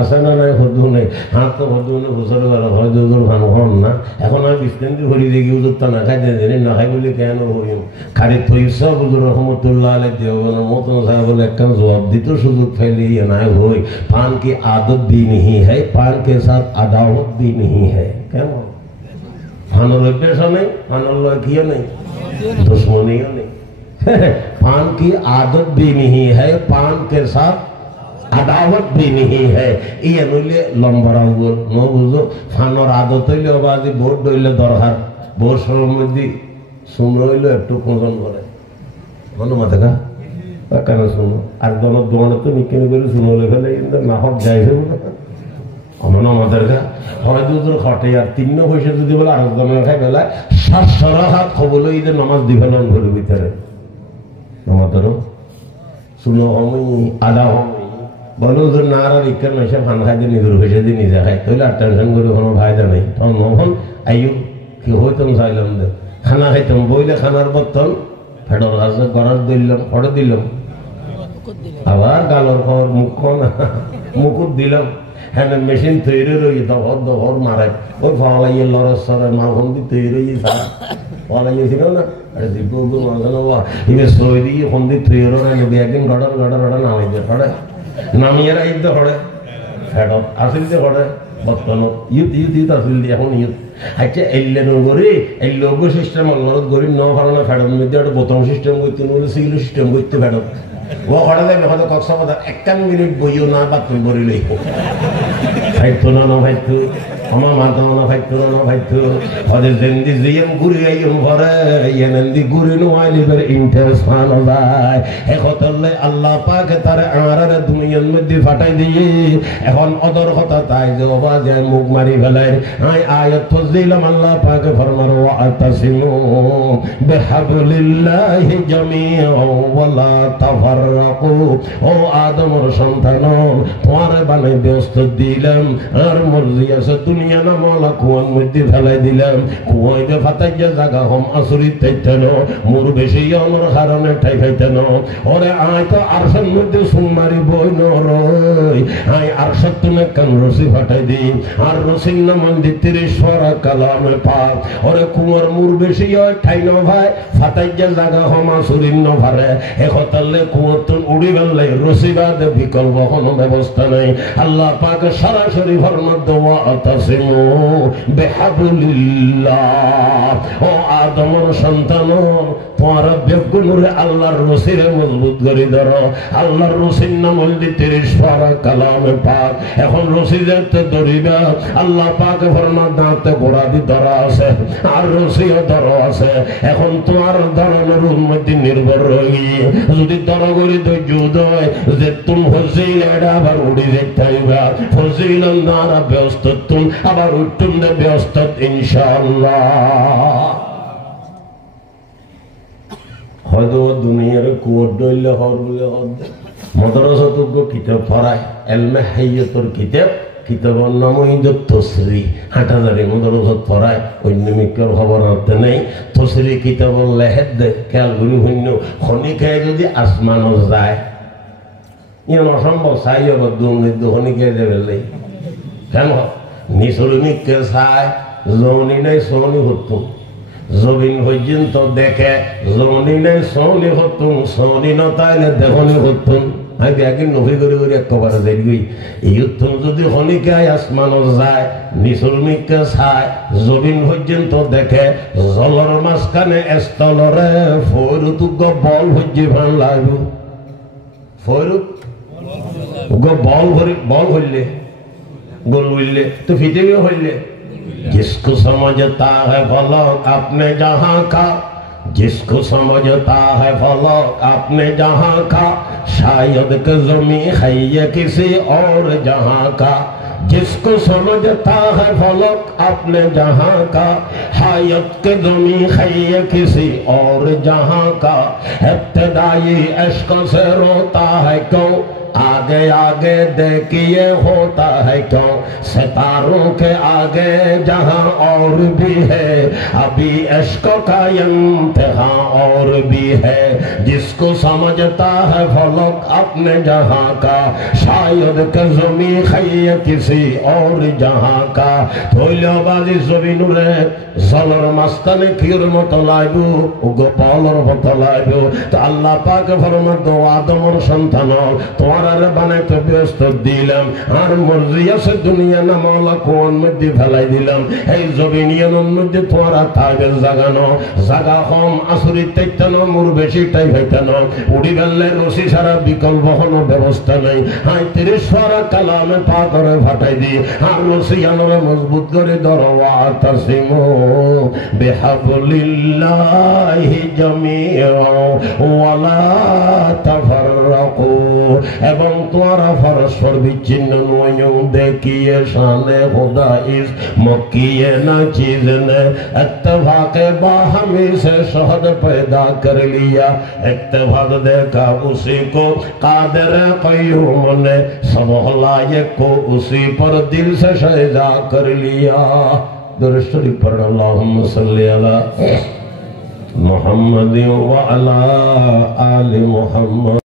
আছে না নাই সদু নেই হাত তো সদু নেই বছর হয় দুজন ভান হন না এখন আমি বিস্তান্তি ভরি দেখি উজুরটা না খাই দেন না খাই বলে কেন হইম খালি থইসা বুজুর রহমতুল্লাহ আলাই দেওয়ানের মতন সাহেব বলে একটা জবাব দিত সুযোগ ফেলি নাই হই পান কি আদত भी नहीं है पान के साथ अदावत भी नहीं है কেমন ফানোর অভ্যাস নেই ফানোর লয় কিও নেই দুশ্মনীও নেই पान की आदत भी नहीं है पान के साथ अदावत भी नहीं है ये नइले लंबरा हुआ नो बुझो फानर आदत হইলে বাজি ভোট দইলে দরকার ভোট সম্বন্ধে শুনো হইলো একটু কোজন করে মনে মাথা কা কেন শুনো আর দমত দোয়ানো তো নিকেন করে শুনো লেখালে কিন্তু না হক যাইছে আমার আমাদের কা হয় দুজন খটে আর 3 পয়সা যদি বলে আর দমে খাই বেলা 7 হাত খবল ঈদের নামাজ দিবেন ঘরের ভিতরে আমাদেরও শুনো আমি আদা আমি বলো যে নারা বিজ্ঞান এসে ফান খাইতে নিজের হয়েছে দিয়ে নিজে খাই তাহলে আর টেনশন করে কোনো ফায়দা নেই তখন নহন আইও কি হইতাম চাইলাম যে খানা খাইতাম বইলে খানার বর্তন ফেডর আছে গড়ার দিলাম অর্ডার দিলাম আবার গালর খবর মুকুট দিলাম হ্যাঁ মেশিন তৈরি রই দহর মারে ওই ফাওয়াইয়ে লড়ার সরে মাখন দিয়ে তৈরি রই ওলা গেছিল না আরে দিব্য মাঝানো ইবে সৌদি হন্দি তুইরো না নবী একদিন গড়ার গড়ার ওটা নামাই দিয়ে পড়ে নামিয়ে রাইদ দিয়ে পড়ে ফেরত আসিল দিয়ে পড়ে বর্তমান ইউথ ইউথ ইউথ আসিল দিয়ে এখন ইউথ আচ্ছা এলে নগরে এই লোক সিস্টেম অনুরোধ করি ন ফালানো ফেরত মধ্যে একটা বোতাম সিস্টেম করতে নইলে সিগুলো সিস্টেম করতে ফেরত ও করা যাবে হয়তো কক্সবাজার 51 মিনিট বইও না বা তুই বলি লই ফাইতো না ফাইতো আমার মাথা না ফাইতো না ফাইতো হদের জিন্দি জিয়াম ঘুরে আইম ভরে ইয়ানন্দি ঘুরে নোয়ালি বের ইন্টারেস্ট ফানো যায় হে কতলে আল্লাহ পাক তার আমারে দুনিয়ার মধ্যে ফাটাই দিয়ে এখন অদর কথা তাই যে ওবা যায় মুখ মারি ফেলায় আই আয়াত ফজিলাম আল্লাহ পাক ফরমার ওয়া আতাসিমু বিহাবলিল্লাহি জামিআন ওয়া লা তাফাররাকু ও আদমের সন্তান তোমার বানাই ব্যস্ত দিলাম আর মর্জি আছে দুনিয়া না মলা কুয়ার মধ্যে ফেলাই দিলাম কুয়াইতে ফাটাই জায়গা হম আসরিত তাইতেন মোর বেশি আমার কারণে ঠাই খাইতেন ওরে আয় তো আরশের মধ্যে সুমারি বই নরই আয় আরশের তুমি কান রসি ফাটাই দি আর রসির নাম দি 30 ফরা কালামে পাক ওরে কুয়ার মোর বেশি হয় ঠাই ন ভাই ফাটাই জায়গা হম আসরিত ন ভারে একতালে কুয়ার তো উড়ি গেলে রসিবাদ বিকল্প কোনো ব্যবস্থা নাই আল্লাহ পাক সরাসরি ফরমান দেওয়া আতাসিমু বিহাবলিল্লাহ ও আদমের সন্তান তোমার বেগুনুরে আল্লাহর রসিরে মজবুত করে ধরো আল্লাহর রসির নাম হলদি 30 পারা কালামে পাক এখন রসি যেতে ধরিবা আল্লাহ পাক ফরমান দাঁতে গোড়া দি ধরা আছে আর রসিও ধরা আছে এখন তোমার ধরনের মধ্যে নির্ভর রই যদি ধরা করি ধৈর্য উদয় যে তুমি ফজিল এটা আবার উড়ি যেতে হইবা ফজিল নারা ব্যস্ত তুমি আবার উঠুন দে ব্যস্ত ইনশাআল্লাহ হয়তো দুনিয়ার কুয়ার ডইলে হর বলে মদরসাতুগ্য কিতাব পড়ায় এলমে হাইয়াতুর কিতাব কিতাবের নাম হইল তসরি হাঁটাদারি মদরসাত পড়ায় অন্য মিক্কর খবর আনতে নেই তসরি কিতাবর লেহেদ দে খেয়াল করি হইন্য খনিকায় যদি আসমানও যায় ইয়ে অসম্ভব চাই আবার দুর্নীতি খনিকায় যাবে কেন নিসরমিককে চায় যৌনি নাই সৌনি হতুম জমিন পর্যন্ত দেখে যৌনি নাই সৌনি হতুম সৌনি নতাইলে দেখনি হতুম আগে আগে নভি করে করে একবারে দেখবি এই উত্তম যদি খনিকায় আসমানও যায় নিসরমিককে চায় জমিন পর্যন্ত দেখে জলর মাঝখানে স্থলরে ফৈরুতুগ বল হজ্জি ভান লাগবে ফৈরুত বল হইলে गोल मिलले तो फीते भी होले जिसको समझता है फलक अपने जहां का जिसको समझता है फलक अपने जहां का शायद के ज़मीं है ये किसी और जहां का जिसको समझता है फलक अपने जहां का हायत के ज़मीं है ये किसी और जहां का इब्तिदाई इश्क से रोता है क्यों आगे आगे देखिए होता है क्यों सितारों के आगे जहां और भी है अभी इश्क का इम्तिहान और भी है जिसको समझता है फलक अपने जहां का शायद के ज़मीं है किसी और जहां का धोलियाबाजी ज़मीनुरे जलर मस्ताने कीर मतलाइबु गोपालर मतलाइबु तो अल्लाह पाक फरमान दो आदम और संतान তোমারে বানাইতে ব্যস্ত দিলাম আর মর্জি আছে দুনিয়া না মাওলা কোন মধ্যে ফেলাই দিলাম এই জমিনিয়ার মধ্যে তোরা তাগের জাগানো জাগা কম আসরি তেতানো মুর বেশি টাই হইতানো উড়ি গেলে রশি সারা বিকল্প কোনো ব্যবস্থা নাই হাই 30 পারা কালামে পাক করে ফাটাই দি আর রশি আনরে মজবুত করে ধরো ওয়া তাসিমু বিহাবলিল্লাহি জামিআন ওয়া লা তাফাররাকু এবং তোরা পরস্পর বিচ্ছিন্ন নয় देखिए शाने खुदा इस मक्किए न चीज ने इत्तेफाक बाहमी से शहद पैदा कर लिया इत्तेफाक देखा उसी को कादिर क़य्यूम ने सब खलाइक को उसी पर दिल से शैदा कर लिया दुरूद शरीफ पढ़ अल्लाहुम्मा सल्ली अला मुहम्मद व अला आलि मुहम्मद।